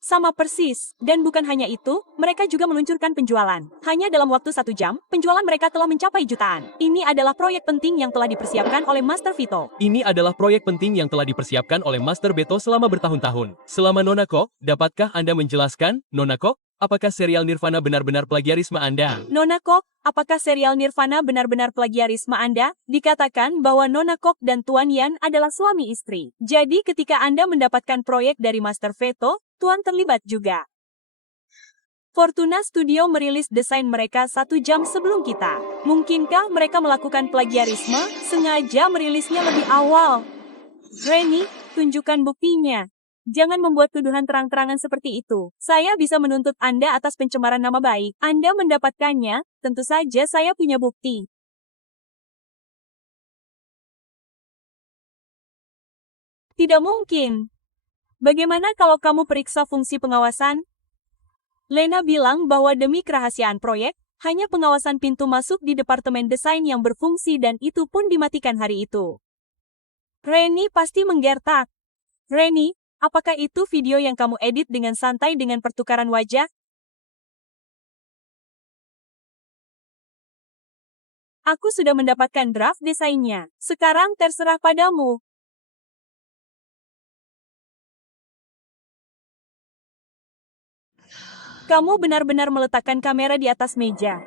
Sama persis, dan bukan hanya itu, mereka juga meluncurkan penjualan. Hanya dalam waktu 1 jam, penjualan mereka telah mencapai jutaan. Ini adalah proyek penting yang telah dipersiapkan oleh Master Vito. Ini adalah proyek penting yang telah dipersiapkan oleh Master Beto selama bertahun-tahun. Selama Nona Kok, dapatkah Anda menjelaskan, Nona Kok, apakah serial Nirvana benar-benar plagiarisme Anda? Nona Kok, apakah serial Nirvana benar-benar plagiarisme Anda? Dikatakan bahwa Nona Kok dan Tuan Yan adalah suami istri. Jadi ketika Anda mendapatkan proyek dari Master Veto, Tuan terlibat juga. Fortuna Studio merilis desain mereka 1 jam sebelum kita. Mungkinkah mereka melakukan plagiarisme, sengaja merilisnya lebih awal? Reni, tunjukkan buktinya. Jangan membuat tuduhan terang-terangan seperti itu. Saya bisa menuntut Anda atas pencemaran nama baik. Anda mendapatkannya, tentu saja saya punya bukti. Tidak mungkin. Bagaimana kalau kamu periksa fungsi pengawasan? Lena bilang bahwa demi kerahasiaan proyek, Hanya pengawasan pintu masuk di departemen desain yang berfungsi dan itu pun dimatikan hari itu. Rennie pasti menggertak. Rennie, apakah itu video yang kamu edit dengan santai dengan pertukaran wajah? Aku sudah mendapatkan draft desainnya. Sekarang terserah padamu. Kamu benar-benar meletakkan kamera di atas meja.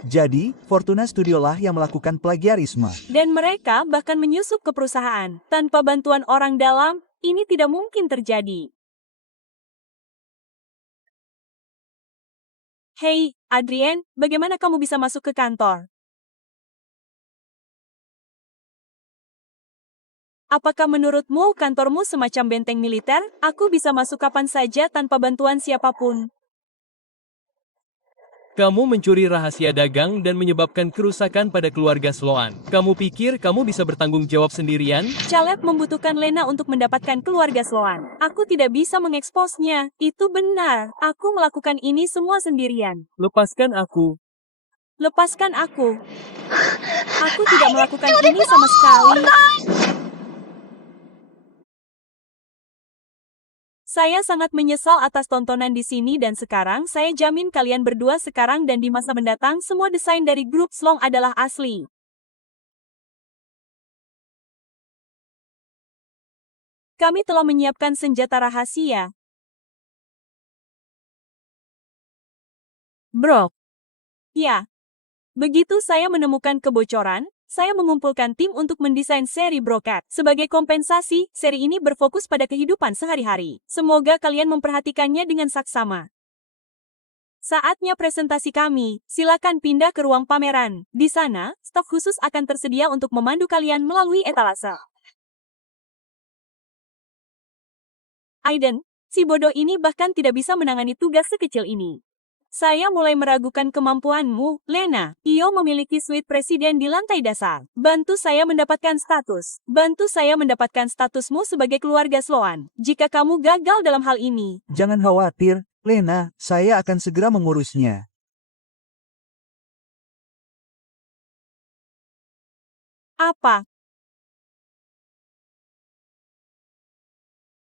Jadi, Fortuna Studio lah yang melakukan plagiarisme. Dan mereka bahkan menyusup ke perusahaan. Tanpa bantuan orang dalam, ini tidak mungkin terjadi. Hei, Adrien, bagaimana kamu bisa masuk ke kantor? Apakah menurutmu kantormu semacam benteng militer? Aku bisa masuk kapan saja tanpa bantuan siapapun. Kamu mencuri rahasia dagang dan menyebabkan kerusakan pada keluarga Sloan. Kamu pikir kamu bisa bertanggung jawab sendirian? Caleb membutuhkan Lena untuk mendapatkan keluarga Sloan. Aku tidak bisa mengeksposnya. Itu benar. Aku melakukan ini semua sendirian. Lepaskan aku. Lepaskan aku. Aku tidak melakukan ini sama sekali. Saya sangat menyesal atas tontonan di sini dan sekarang saya jamin kalian berdua sekarang dan di masa mendatang semua desain dari grup Sloan adalah asli. Kami telah menyiapkan senjata rahasia. Brock. Ya. Begitu saya menemukan kebocoran, saya mengumpulkan tim untuk mendesain seri Brokat. Sebagai kompensasi, seri ini berfokus pada kehidupan sehari-hari. Semoga kalian memperhatikannya dengan saksama. Saatnya presentasi kami, silakan pindah ke ruang pameran. Di sana, stok khusus akan tersedia untuk memandu kalian melalui etalase. Aiden, si bodoh ini bahkan tidak bisa menangani tugas sekecil ini. Saya mulai meragukan kemampuanmu, Lena. Io memiliki suite presiden di lantai dasar. Bantu saya mendapatkan status. Bantu saya mendapatkan statusmu sebagai keluarga Sloan. Jika kamu gagal dalam hal ini, Jangan khawatir, Lena, saya akan segera mengurusnya. apa?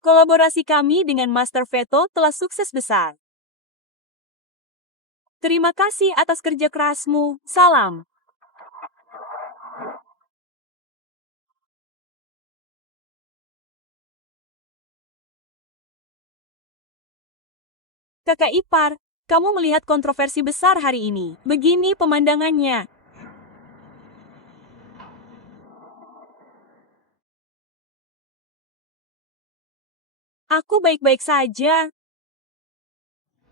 Kolaborasi kami dengan Master Veto telah sukses besar. Terima kasih atas kerja kerasmu. Salam. Kakak ipar, kamu melihat kontroversi besar hari ini. Begini pemandangannya. Aku baik-baik saja.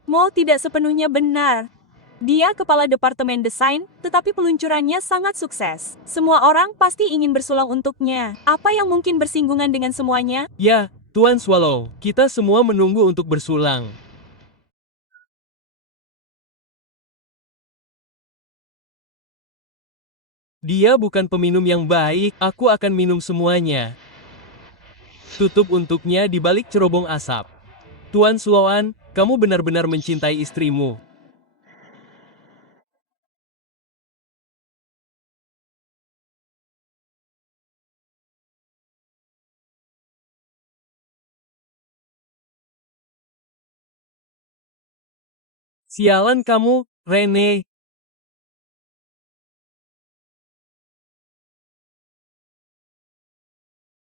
Mo tidak sepenuhnya benar. Dia kepala departemen desain, tetapi peluncurannya sangat sukses. Semua orang pasti ingin bersulang untuknya. Apa yang mungkin bersinggungan dengan semuanya? Ya, Tuan Swallow, kita semua menunggu untuk bersulang. Dia bukan peminum yang baik, aku akan minum semuanya. Tutup untuknya di balik cerobong asap. Tuan Sloan, kamu benar-benar mencintai istrimu. Sialan kamu, Rene.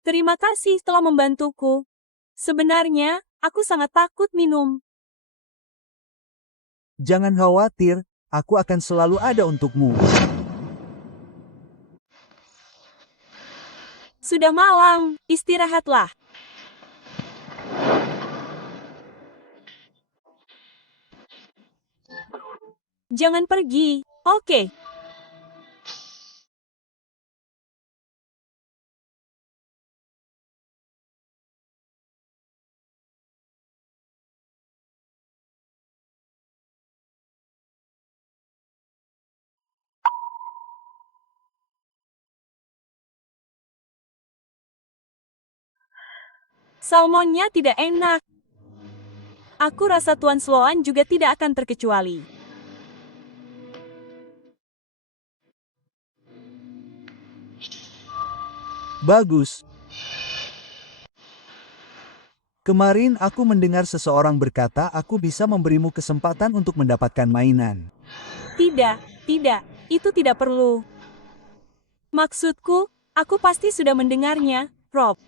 Terima kasih telah membantuku. Sebenarnya, aku sangat takut minum. Jangan khawatir, aku akan selalu ada untukmu. Sudah malam, istirahatlah. Jangan pergi, oke? Salmonnya tidak enak. Aku rasa Tuan Sloan juga tidak akan terkecuali. Bagus. Kemarin aku mendengar seseorang berkata aku bisa memberimu kesempatan untuk mendapatkan mainan. Tidak, itu tidak perlu. Maksudku, aku pasti sudah mendengarnya, Rob.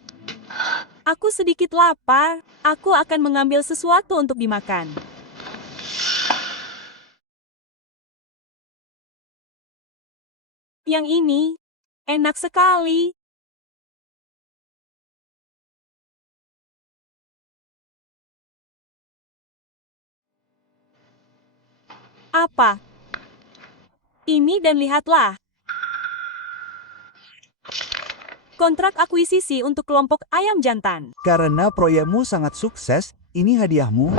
Aku sedikit lapar, aku akan mengambil sesuatu untuk dimakan. Yang ini, enak sekali. Apa? Ini dan lihatlah. Kontrak akuisisi untuk kelompok ayam jantan. Karena proyekmu sangat sukses, ini hadiahmu.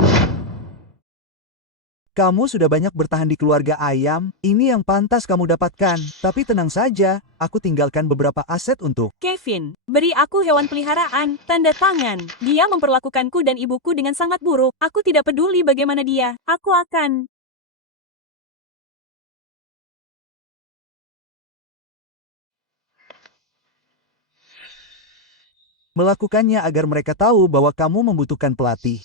Kamu sudah banyak bertahan di keluarga ayam, ini yang pantas kamu dapatkan. Tapi tenang saja, aku tinggalkan beberapa aset untuk Kevin, beri aku hewan peliharaan, tanda tangan. Dia memperlakukanku dan ibuku dengan sangat buruk. Aku tidak peduli bagaimana dia. Aku akan... melakukannya agar mereka tahu bahwa kamu membutuhkan pelatih.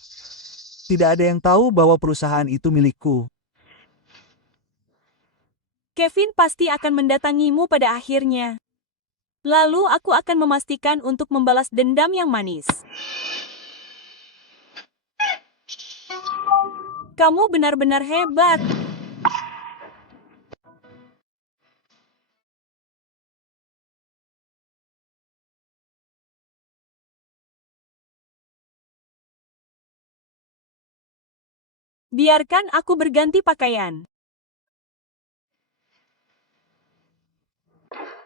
Tidak ada yang tahu bahwa perusahaan itu milikku. Kevin pasti akan mendatangimu pada akhirnya. Lalu aku akan memastikan untuk membalas dendam yang manis. Kamu benar-benar hebat. Biarkan aku berganti pakaian.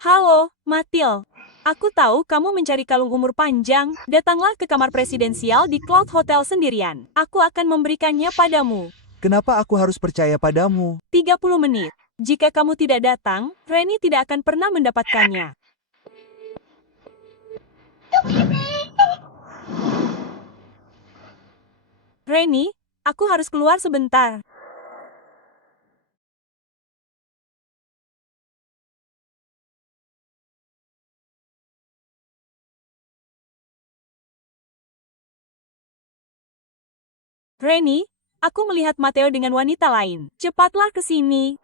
Halo, Matil. Aku tahu kamu mencari kalung umur panjang. Datanglah ke kamar presidensial di Cloud Hotel sendirian. Aku akan memberikannya padamu. Kenapa aku harus percaya padamu? 30 menit. Jika kamu tidak datang, Rennie tidak akan pernah mendapatkannya. Rennie, aku harus keluar sebentar. Rennie, aku melihat Matteo dengan wanita lain. Cepatlah ke sini.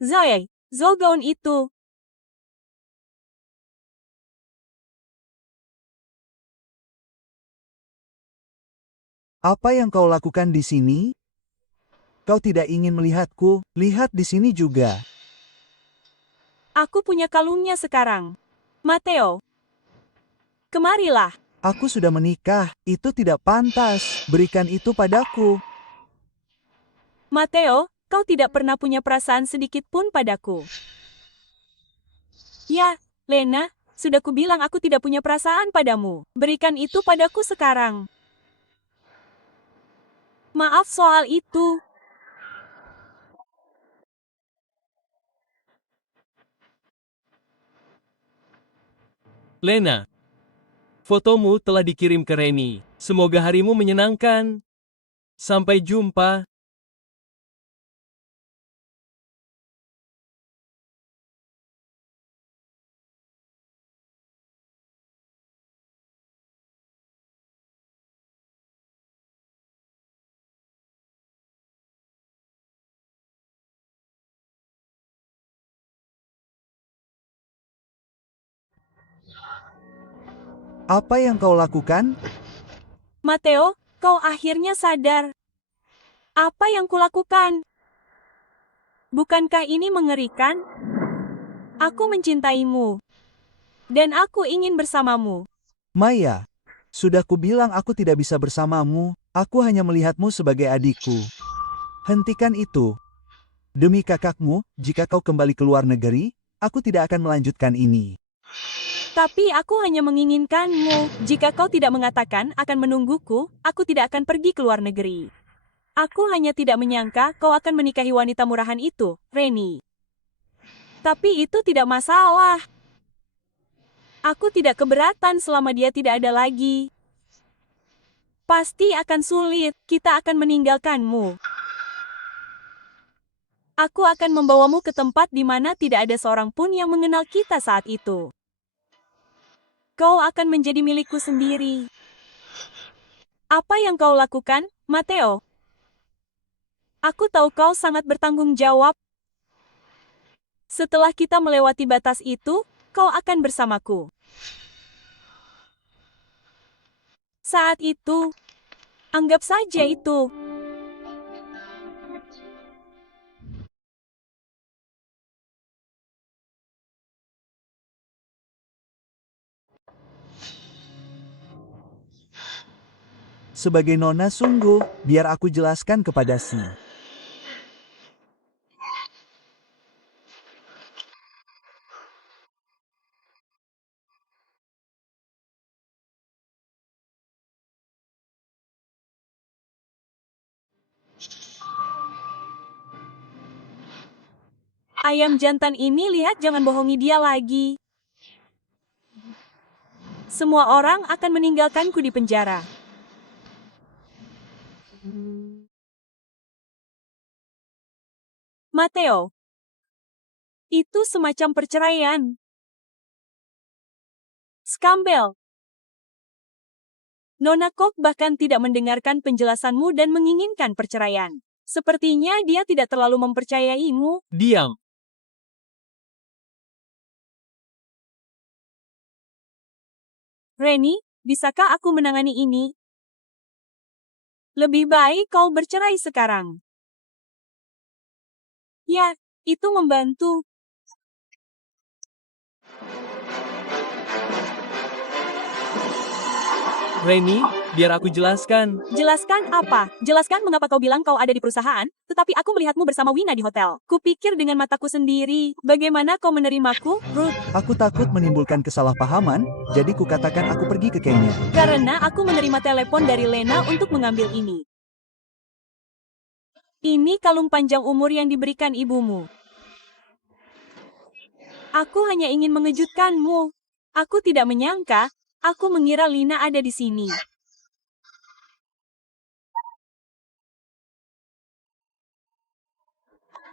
Zoe, Zolgaun itu. Apa yang kau lakukan di sini? Kau tidak ingin melihatku? Lihat di sini juga. Aku punya kalungnya sekarang. Matteo, kemarilah. Aku sudah menikah, itu tidak pantas. Berikan itu padaku. Matteo, kau tidak pernah punya perasaan sedikit pun padaku. Ya, Lena, sudah kubilang aku tidak punya perasaan padamu. Berikan itu padaku sekarang. Maaf soal itu. Lena, fotomu telah dikirim ke Rennie. Semoga harimu menyenangkan. Sampai jumpa. Apa yang kau lakukan? Matteo, kau akhirnya sadar. Apa yang kulakukan? Bukankah ini mengerikan? Aku mencintaimu. Dan aku ingin bersamamu. Maya, sudah kubilang aku tidak bisa bersamamu, aku hanya melihatmu sebagai adikku. Hentikan itu. Demi kakakmu, jika kau kembali ke luar negeri, aku tidak akan melanjutkan ini. Tapi aku hanya menginginkanmu. Jika kau tidak mengatakan akan menungguku, aku tidak akan pergi ke luar negeri. Aku hanya tidak menyangka kau akan menikahi wanita murahan itu, Reni. Tapi itu tidak masalah. Aku tidak keberatan selama dia tidak ada lagi. Pasti akan sulit, kita akan meninggalkanmu. Aku akan membawamu ke tempat di mana tidak ada seorang pun yang mengenal kita saat itu. Kau akan menjadi milikku sendiri. Apa yang kau lakukan, Matteo? Aku tahu kau sangat bertanggung jawab. Setelah kita melewati batas itu, kau akan bersamaku. Saat itu, anggap saja itu. Sebagai nona sungguh, biar aku jelaskan kepada si. Ayam jantan ini lihat jangan bohongi dia lagi. Semua orang akan meninggalkanku di penjara. Matteo, itu semacam perceraian. Skambel. Nona Kok bahkan tidak mendengarkan penjelasanmu dan menginginkan perceraian. Sepertinya dia tidak terlalu mempercayaimu. Diam. Reni, bisakah aku menangani ini? Lebih baik kau bercerai sekarang. Ya, itu membantu. Reni, biar aku jelaskan. Jelaskan apa? Jelaskan mengapa kau bilang kau ada di perusahaan, tetapi aku melihatmu bersama Wina di hotel. Kupikir dengan mataku sendiri. Bagaimana kau menerimaku, Ruth? Aku takut menimbulkan kesalahpahaman, jadi kukatakan aku pergi ke Kenya. Karena aku menerima telepon dari Lena untuk mengambil ini. Ini kalung panjang umur yang diberikan ibumu. Aku hanya ingin mengejutkanmu. Aku tidak menyangka. Aku mengira Lina ada di sini.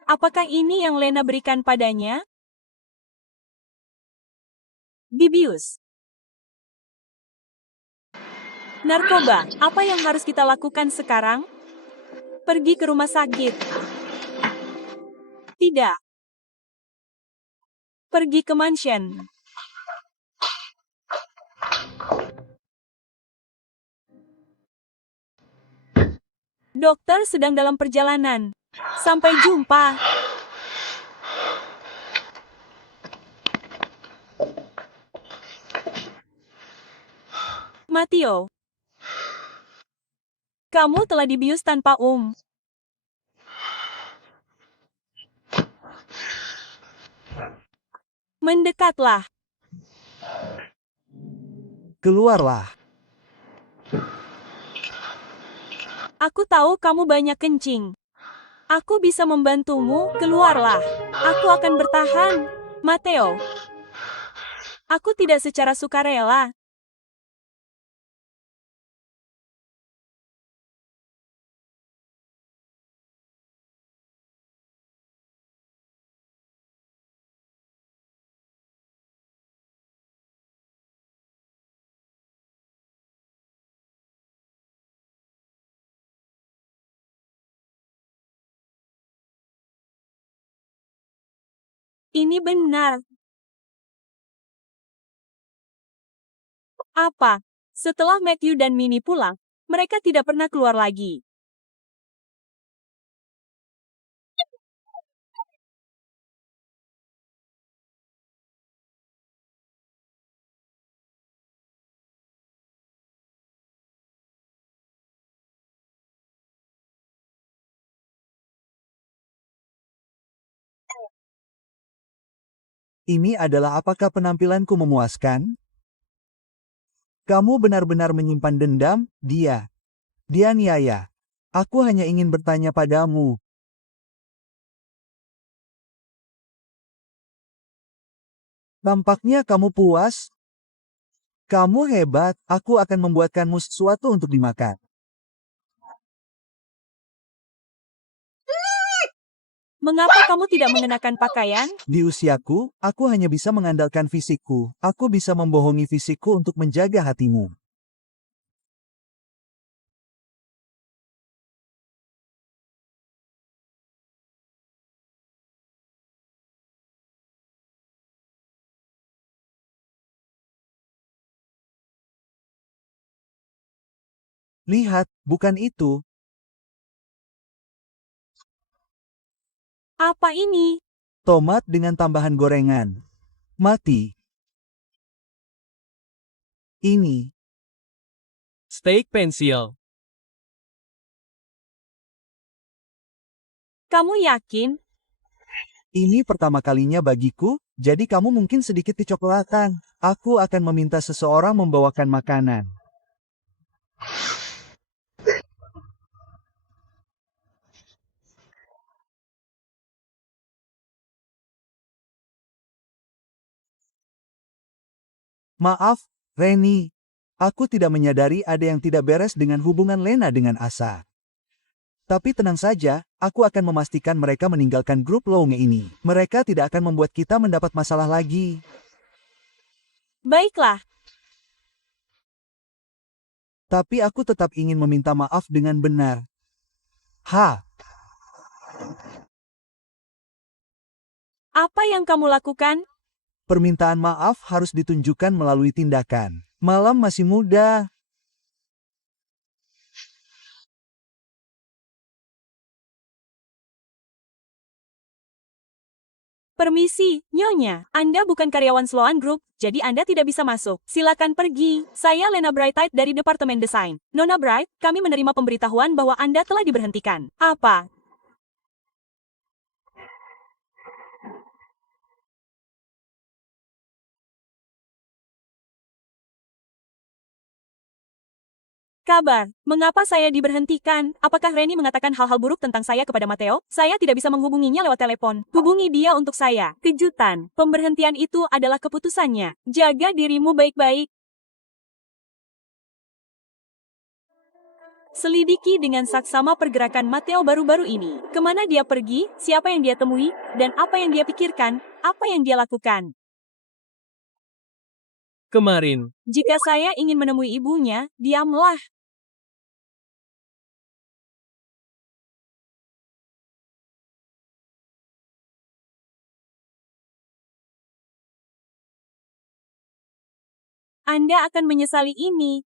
Apakah ini yang Lena berikan padanya? Bibius. Narkoba, apa yang harus kita lakukan sekarang? Pergi ke rumah sakit. Tidak. Pergi ke mansion. Dokter sedang dalam perjalanan. Sampai jumpa. Matteo. Kamu telah dibius tanpa Mendekatlah. Keluarlah. Aku tahu kamu banyak kencing. Aku bisa membantumu, keluarlah. Aku akan bertahan. Matteo. Aku tidak secara sukarela. Ini benar. Apa? Setelah Matthew dan Minnie pulang, mereka tidak pernah keluar lagi. Ini adalah apakah penampilanku memuaskan? Kamu benar-benar menyimpan dendam, dia. Dia niaya. Aku hanya ingin bertanya padamu. Tampaknya kamu puas. Kamu hebat, aku akan membuatkanmu sesuatu untuk dimakan. Mengapa kamu tidak mengenakan pakaian? Di usiaku, aku hanya bisa mengandalkan fisikku. Aku bisa membohongi fisikku untuk menjaga hatimu. Lihat, bukan itu. Apa ini? Tomat dengan tambahan gorengan. Mati. Ini. Steak pensil. Kamu yakin? Ini pertama kalinya bagiku, jadi kamu mungkin sedikit kecoklatan. Aku akan meminta seseorang membawakan makanan. Maaf, Reni. Aku tidak menyadari ada yang tidak beres dengan hubungan Lena dengan Asa. Tapi tenang saja, aku akan memastikan mereka meninggalkan grup Lounge ini. Mereka tidak akan membuat kita mendapat masalah lagi. Baiklah. Tapi aku tetap ingin meminta maaf dengan benar. Apa yang kamu lakukan? Permintaan maaf harus ditunjukkan melalui tindakan. Malam masih muda. Permisi, Nyonya. Anda bukan karyawan Sloan Group, jadi Anda tidak bisa masuk. Silakan pergi. Saya Lena Brightide dari Departemen Desain. Nona Bright, kami menerima pemberitahuan bahwa Anda telah diberhentikan. Apa? Kabar, mengapa saya diberhentikan? Apakah Reni mengatakan hal-hal buruk tentang saya kepada Matteo? Saya tidak bisa menghubunginya lewat telepon. Hubungi dia untuk saya. Kejutan, pemberhentian itu adalah keputusannya. Jaga dirimu baik-baik. Selidiki dengan saksama pergerakan Matteo baru-baru ini. Kemana dia pergi, siapa yang dia temui, dan apa yang dia pikirkan, apa yang dia lakukan. Kemarin. Jika saya ingin menemui ibunya, diamlah. Anda akan menyesali ini.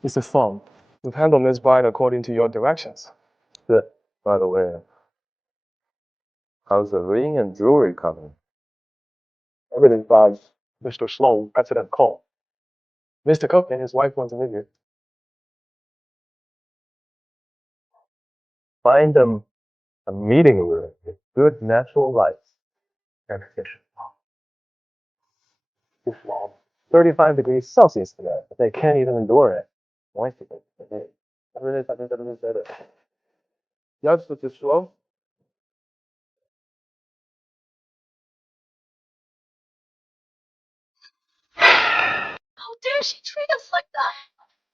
Mr. Fong, we've handled Ms. Bride according to your directions. Good. By the way, how's the ring and jewelry coming? Everything by Mr. Sloan, President Cole. Mr. Cook and his wife want to meet you. Find them a meeting room with good natural lights. Air conditioning. It's 35 degrees Celsius today, but they can't even endure it. Yes, Mr. Sloan? How dare she treat us like that?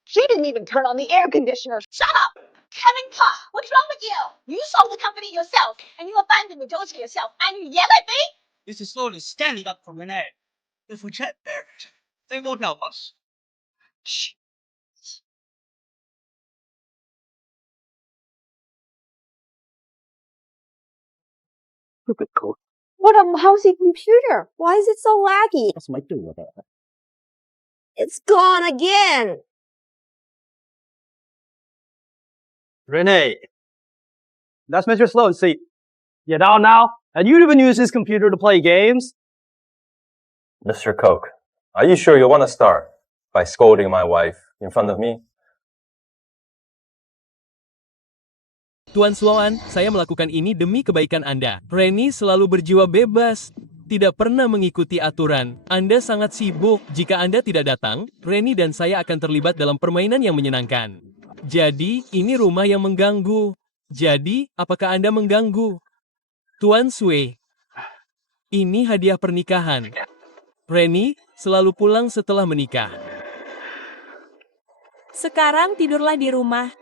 She didn't even turn on the air conditioner. Shut up! Kevin Pa, what's wrong with you? You sold the company yourself, and you abandoned the daughter yourself, and you yell at me? Mr. Sloan is standing up for Renee. If we can't bear it, they won't help us. Shh. Stupid code. What a mousy computer! Why is it so laggy? What's Mike doing with it? It's gone again! Renee, that's Mr. Sloan's seat. Get out now, and you even use his computer to play games? Mr. Koch, are you sure you want to start by scolding my wife in front of me? Tuan Sloan, saya melakukan ini demi kebaikan Anda. Reni selalu berjiwa bebas, tidak pernah mengikuti aturan. Anda sangat sibuk. Jika Anda tidak datang, Reni dan saya akan terlibat dalam permainan yang menyenangkan. Jadi, ini rumah yang mengganggu. Jadi, apakah Anda mengganggu? Tuan Sui, ini hadiah pernikahan. Reni selalu pulang setelah menikah. Sekarang tidurlah di rumah.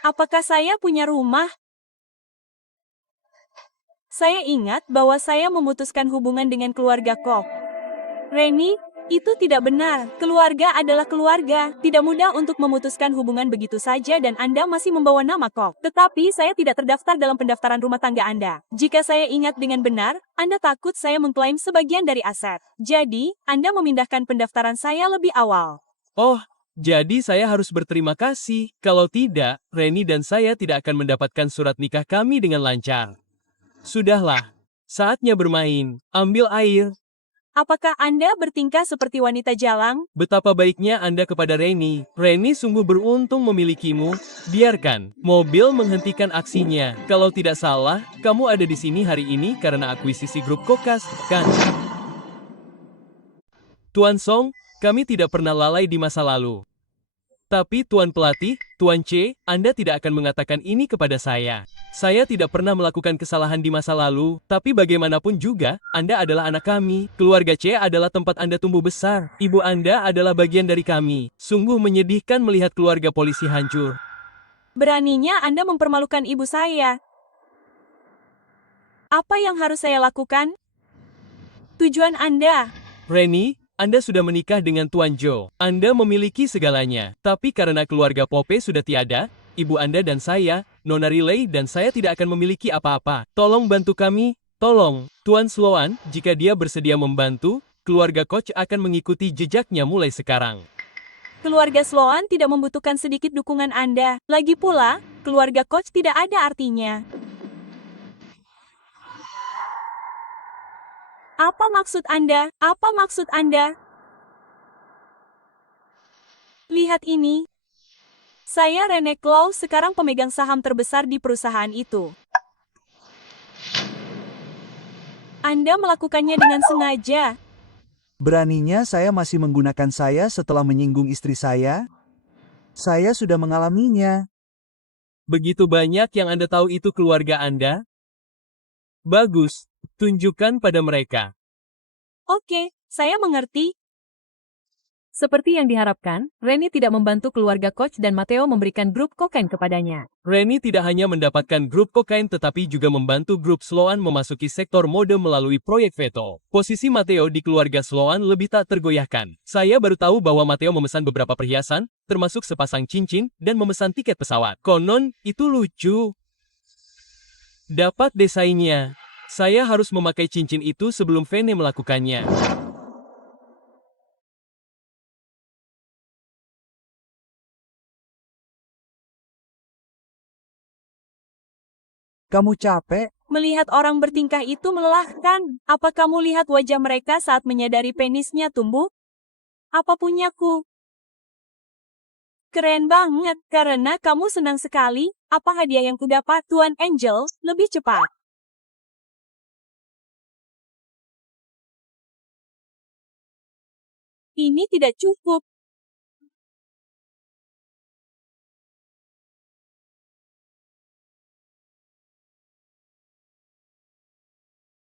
Apakah saya punya rumah? Saya ingat bahwa saya memutuskan hubungan dengan keluarga Kok. Reni, itu tidak benar. Keluarga adalah keluarga. Tidak mudah untuk memutuskan hubungan begitu saja dan Anda masih membawa nama Kok. Tetapi saya tidak terdaftar dalam pendaftaran rumah tangga Anda. Jika saya ingat dengan benar, Anda takut saya mengklaim sebagian dari aset. Jadi, Anda memindahkan pendaftaran saya lebih awal. Oh, jadi saya harus berterima kasih. Kalau tidak, Reni dan saya tidak akan mendapatkan surat nikah kami dengan lancar. Sudahlah, saatnya bermain. Ambil air. Apakah Anda bertingkah seperti wanita jalang? Betapa baiknya Anda kepada Reni. Reni sungguh beruntung memilikimu. Biarkan mobil menghentikan aksinya. Kalau tidak salah, kamu ada di sini hari ini karena akuisisi grup Kokas, kan? Tuan Song, kami tidak pernah lalai di masa lalu. Tapi Tuan Pelatih, Tuan C, Anda tidak akan mengatakan ini kepada saya. Saya tidak pernah melakukan kesalahan di masa lalu, tapi bagaimanapun juga, Anda adalah anak kami. Keluarga C adalah tempat Anda tumbuh besar. Ibu Anda adalah bagian dari kami. Sungguh menyedihkan melihat keluarga polisi hancur. Beraninya Anda mempermalukan ibu saya. Apa yang harus saya lakukan? Tujuan Anda. Reni, Anda sudah menikah dengan Tuan Joe. Anda memiliki segalanya. Tapi karena keluarga Pope sudah tiada, ibu Anda dan saya, Nona Riley dan saya tidak akan memiliki apa-apa. Tolong bantu kami, tolong. Tuan Sloan, jika dia bersedia membantu, keluarga Koch akan mengikuti jejaknya mulai sekarang. Keluarga Sloan tidak membutuhkan sedikit dukungan Anda. Lagi pula, keluarga Koch tidak ada artinya. Apa maksud Anda? Apa maksud Anda? Lihat ini. Saya Rene Claus sekarang pemegang saham terbesar di perusahaan itu. Anda melakukannya dengan sengaja. Beraninya saya masih menggunakan saya setelah menyinggung istri saya? Saya sudah mengalaminya. Begitu banyak yang Anda tahu itu keluarga Anda? Bagus, tunjukkan pada mereka. Oke, saya mengerti. Seperti yang diharapkan, Reni tidak membantu keluarga Koch dan Matteo memberikan grup kokain kepadanya. Reni tidak hanya mendapatkan grup kokain tetapi juga membantu grup Sloan memasuki sektor mode melalui proyek Veto. Posisi Matteo di keluarga Sloan lebih tak tergoyahkan. Saya baru tahu bahwa Matteo memesan beberapa perhiasan, termasuk sepasang cincin, dan memesan tiket pesawat. Konon, itu lucu. Dapat desainnya. Saya harus memakai cincin itu sebelum Vene melakukannya. Kamu capek? Melihat orang bertingkah itu melelahkan. Apa kamu lihat wajah mereka saat menyadari penisnya tumbuh? Apa punyaku? Keren banget, karena kamu senang sekali. Apa hadiah yang kudapat, Tuan Angel? Lebih cepat. Ini tidak cukup.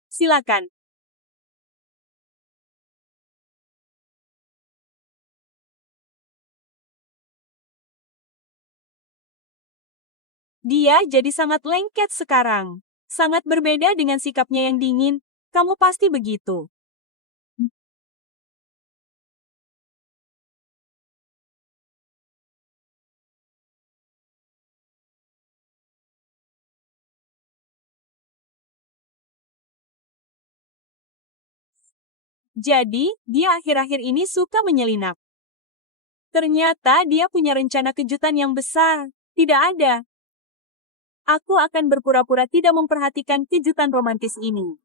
Silakan. Dia jadi sangat lengket sekarang. Sangat berbeda dengan sikapnya yang dingin. Kamu pasti begitu. Jadi, dia akhir-akhir ini suka menyelinap. Ternyata dia punya rencana kejutan yang besar. Tidak ada. Aku akan berpura-pura tidak memperhatikan kejutan romantis ini.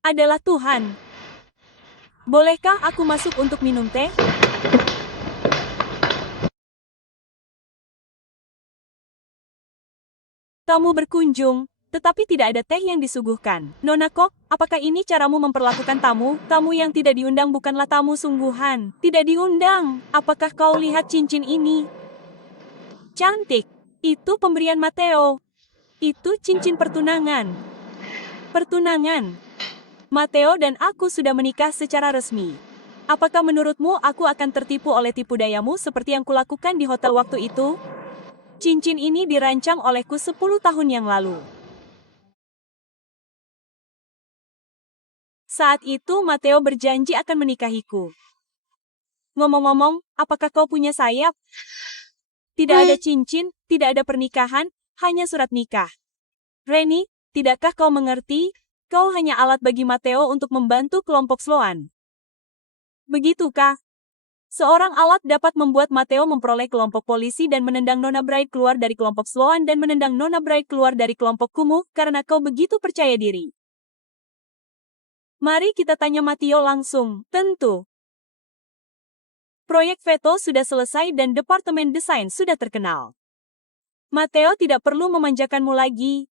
adalah Tuhan. Bolehkah aku masuk untuk minum teh? Kamu berkunjung, tetapi tidak ada teh yang disuguhkan. Nona Kok, apakah ini caramu memperlakukan tamu? Tamu yang tidak diundang bukanlah tamu sungguhan. Tidak diundang. Apakah kau lihat cincin ini? Cantik. Itu pemberian Matteo. Itu cincin pertunangan. Pertunangan. Matteo dan aku sudah menikah secara resmi. Apakah menurutmu aku akan tertipu oleh tipu dayamu seperti yang kulakukan di hotel waktu itu? Cincin ini dirancang olehku 10 tahun yang lalu. Saat itu Matteo berjanji akan menikahiku. Ngomong-ngomong, apakah kau punya sayap? Tidak ada cincin, tidak ada pernikahan, hanya surat nikah. Rennie, tidakkah kau mengerti? Kau hanya alat bagi Matteo untuk membantu kelompok Sloan. Begitukah? Seorang alat dapat membuat Matteo memperoleh kelompok polisi dan menendang Nona Bright keluar dari kelompok Sloan dan menendang Nona Bright keluar dari kelompok kumuh karena kau begitu percaya diri. Mari kita tanya Matteo langsung. Tentu. Proyek Veto sudah selesai dan departemen desain sudah terkenal. Matteo tidak perlu memanjakanmu lagi.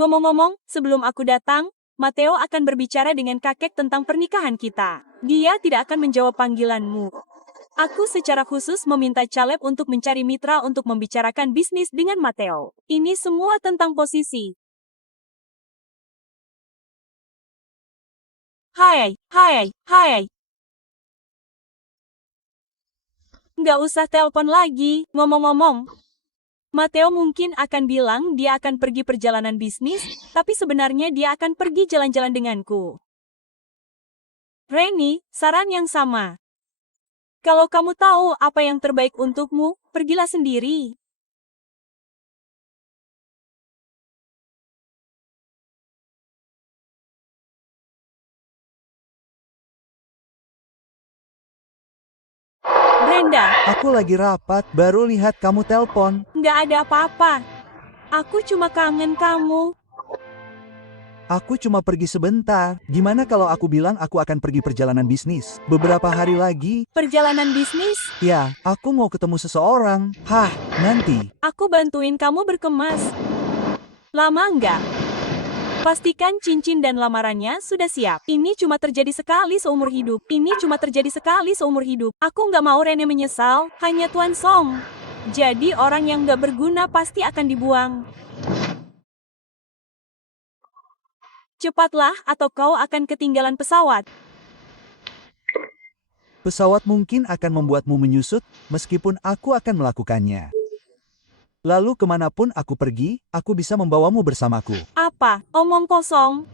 Ngomong-ngomong, sebelum aku datang, Matteo akan berbicara dengan kakek tentang pernikahan kita. Dia tidak akan menjawab panggilanmu. Aku secara khusus meminta Caleb untuk mencari mitra untuk membicarakan bisnis dengan Matteo. Ini semua tentang posisi. Hai. Nggak usah telepon lagi, ngomong-ngomong. Matteo mungkin akan bilang dia akan pergi perjalanan bisnis, tapi sebenarnya dia akan pergi jalan-jalan denganku. Rennie, saran yang sama. Kalau kamu tahu apa yang terbaik untukmu, pergilah sendiri. Brenda. Aku lagi rapat, baru lihat kamu telpon. Nggak ada apa-apa. Aku cuma kangen kamu. Aku cuma pergi sebentar. Gimana kalau aku bilang aku akan pergi perjalanan bisnis? Beberapa hari lagi. Perjalanan bisnis? Ya, aku mau ketemu seseorang. Hah, nanti. Aku bantuin kamu berkemas. Lama nggak? Pastikan cincin dan lamarannya sudah siap. Ini cuma terjadi sekali seumur hidup. Aku nggak mau Rene menyesal, hanya Tuan Song. Jadi orang yang nggak berguna pasti akan dibuang. Cepatlah atau kau akan ketinggalan pesawat. Pesawat mungkin akan membuatmu menyusut, meskipun aku akan melakukannya. Lalu kemanapun aku pergi, aku bisa membawamu bersamaku. Apa? Omong kosong.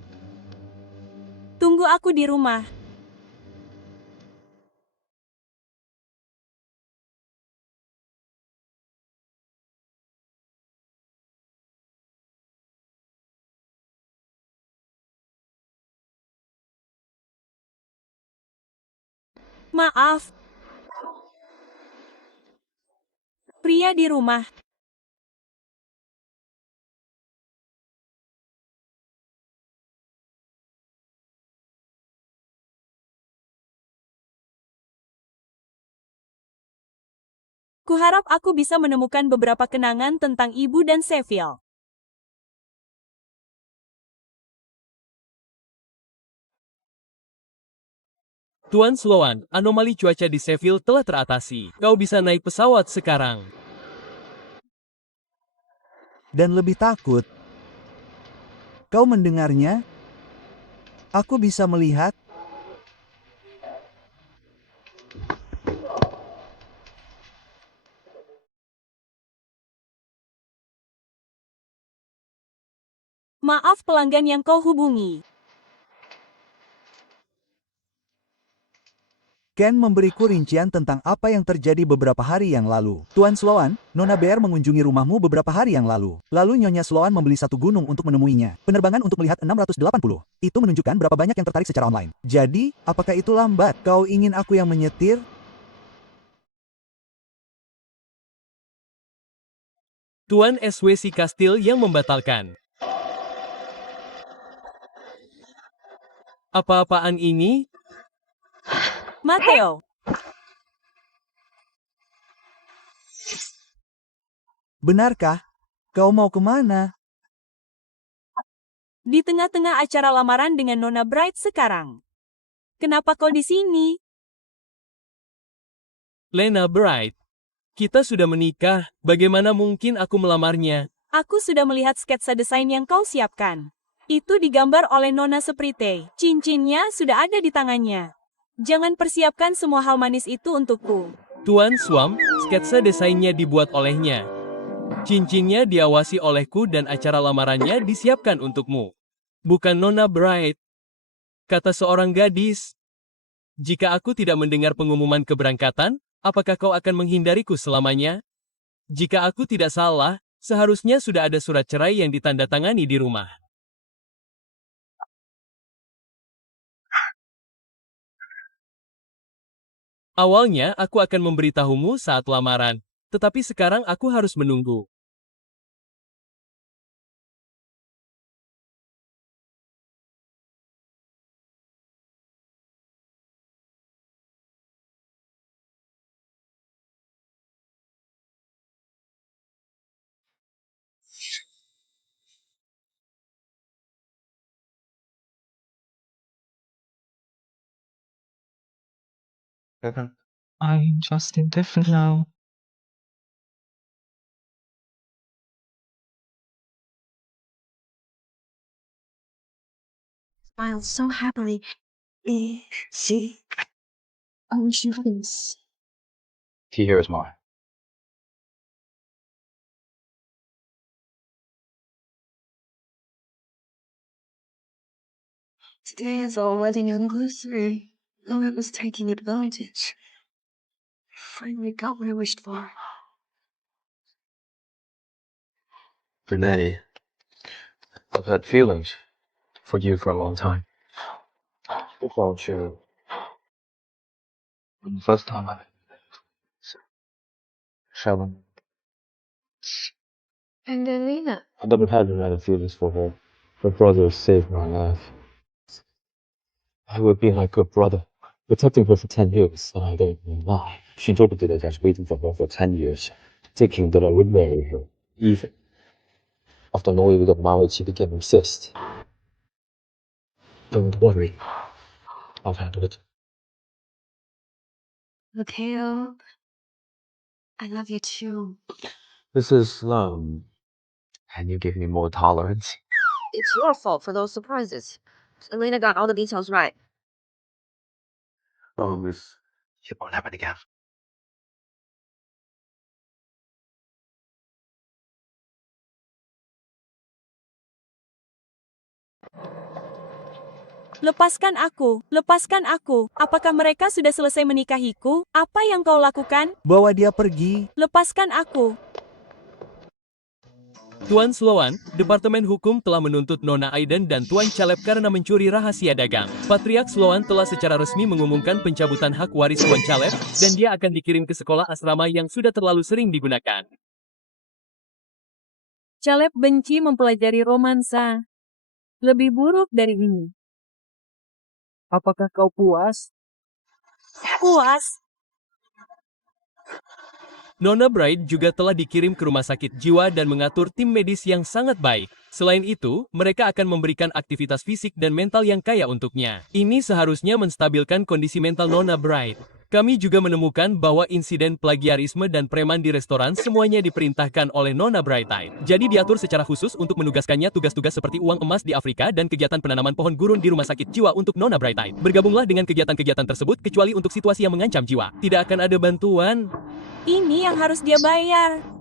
Tunggu aku di rumah. Maaf. Pria di rumah. Kuharap aku bisa menemukan beberapa kenangan tentang ibu dan Seville. Tuan Sloan, anomali cuaca di Seville telah teratasi. Kau bisa naik pesawat sekarang. Dan lebih takut. Kau mendengarnya? Aku bisa melihat. Maaf pelanggan yang kau hubungi. Ken memberiku rincian tentang apa yang terjadi beberapa hari yang lalu. Tuan Sloan, Nona Bear mengunjungi rumahmu beberapa hari yang lalu. Lalu Nyonya Sloan membeli satu gunung untuk menemuinya. Penerbangan untuk melihat 680. Itu menunjukkan berapa banyak yang tertarik secara online. Jadi, apakah itu lambat? Kau ingin aku yang menyetir? Tuan SWC Kastil yang membatalkan. Apa-apaan ini? Mateo, Benarkah? Kau mau kemana? di tengah-tengah acara lamaran dengan Nona Bright sekarang. Kenapa kau di sini? Lena Bright, kita sudah menikah, bagaimana mungkin aku melamarnya? Aku sudah melihat sketsa desain yang kau siapkan. Itu digambar oleh Nona Sprite. Cincinnya sudah ada di tangannya. Jangan persiapkan semua hal manis itu untukku. Tuan Swam, sketsa desainnya dibuat olehnya. Cincinnya diawasi olehku dan acara lamarannya disiapkan untukmu. Bukan Nona Bright. Kata seorang gadis. Jika aku tidak mendengar pengumuman keberangkatan, apakah kau akan menghindariku selamanya? Jika aku tidak salah, seharusnya sudah ada surat cerai yang ditandatangani di rumah. Awalnya aku akan memberitahumu saat lamaran, tetapi sekarang aku harus menunggu. I'm just indifferent now. Smiles so happily. See? I wish you hadn't. Tea here is mine. Today is our wedding anniversary. No one was taking advantage. Finally got what I wished for. Renee, I've had feelings for you for a long time. Without you, the first time I Sharon, And then Lena. I never had any feelings for her. Her brother saved my life. I would be my good brother, protecting her for 10 years, and I don't know why. She told me that I was waiting for her for 10 years, thinking that I would marry her, even after knowing that marriage she became obsessed. Don't worry, I'll handle it. Mateo, I love you too. This is love, and you give me more tolerance. It's your fault for those surprises. Elena got all the details right. Promise, it won't happen again. Lepaskan aku, lepaskan aku. Apakah mereka sudah selesai menikahiku? Apa yang kau lakukan? Bawa dia pergi. Lepaskan aku. Tuan Sloan, Departemen Hukum telah menuntut Nona Aiden dan Tuan Caleb karena mencuri rahasia dagang. Patriark Sloan telah secara resmi mengumumkan pencabutan hak waris Tuan Caleb, dan dia akan dikirim ke sekolah asrama yang sudah terlalu sering digunakan. Caleb benci mempelajari romansa. Lebih buruk dari ini. Apakah kau puas? Puas. Nona Bright juga telah dikirim ke rumah sakit jiwa dan mengatur tim medis yang sangat baik. Selain itu, mereka akan memberikan aktivitas fisik dan mental yang kaya untuknya. Ini seharusnya menstabilkan kondisi mental Nona Bright. Kami juga menemukan bahwa insiden plagiarisme dan preman di restoran semuanya diperintahkan oleh Nona Bright. Jadi diatur secara khusus untuk menugaskannya tugas-tugas seperti uang emas di Afrika dan kegiatan penanaman pohon gurun di rumah sakit jiwa untuk Nona Bright. Bergabunglah dengan kegiatan-kegiatan tersebut kecuali untuk situasi yang mengancam jiwa. Tidak akan ada bantuan. Ini yang harus dia bayar.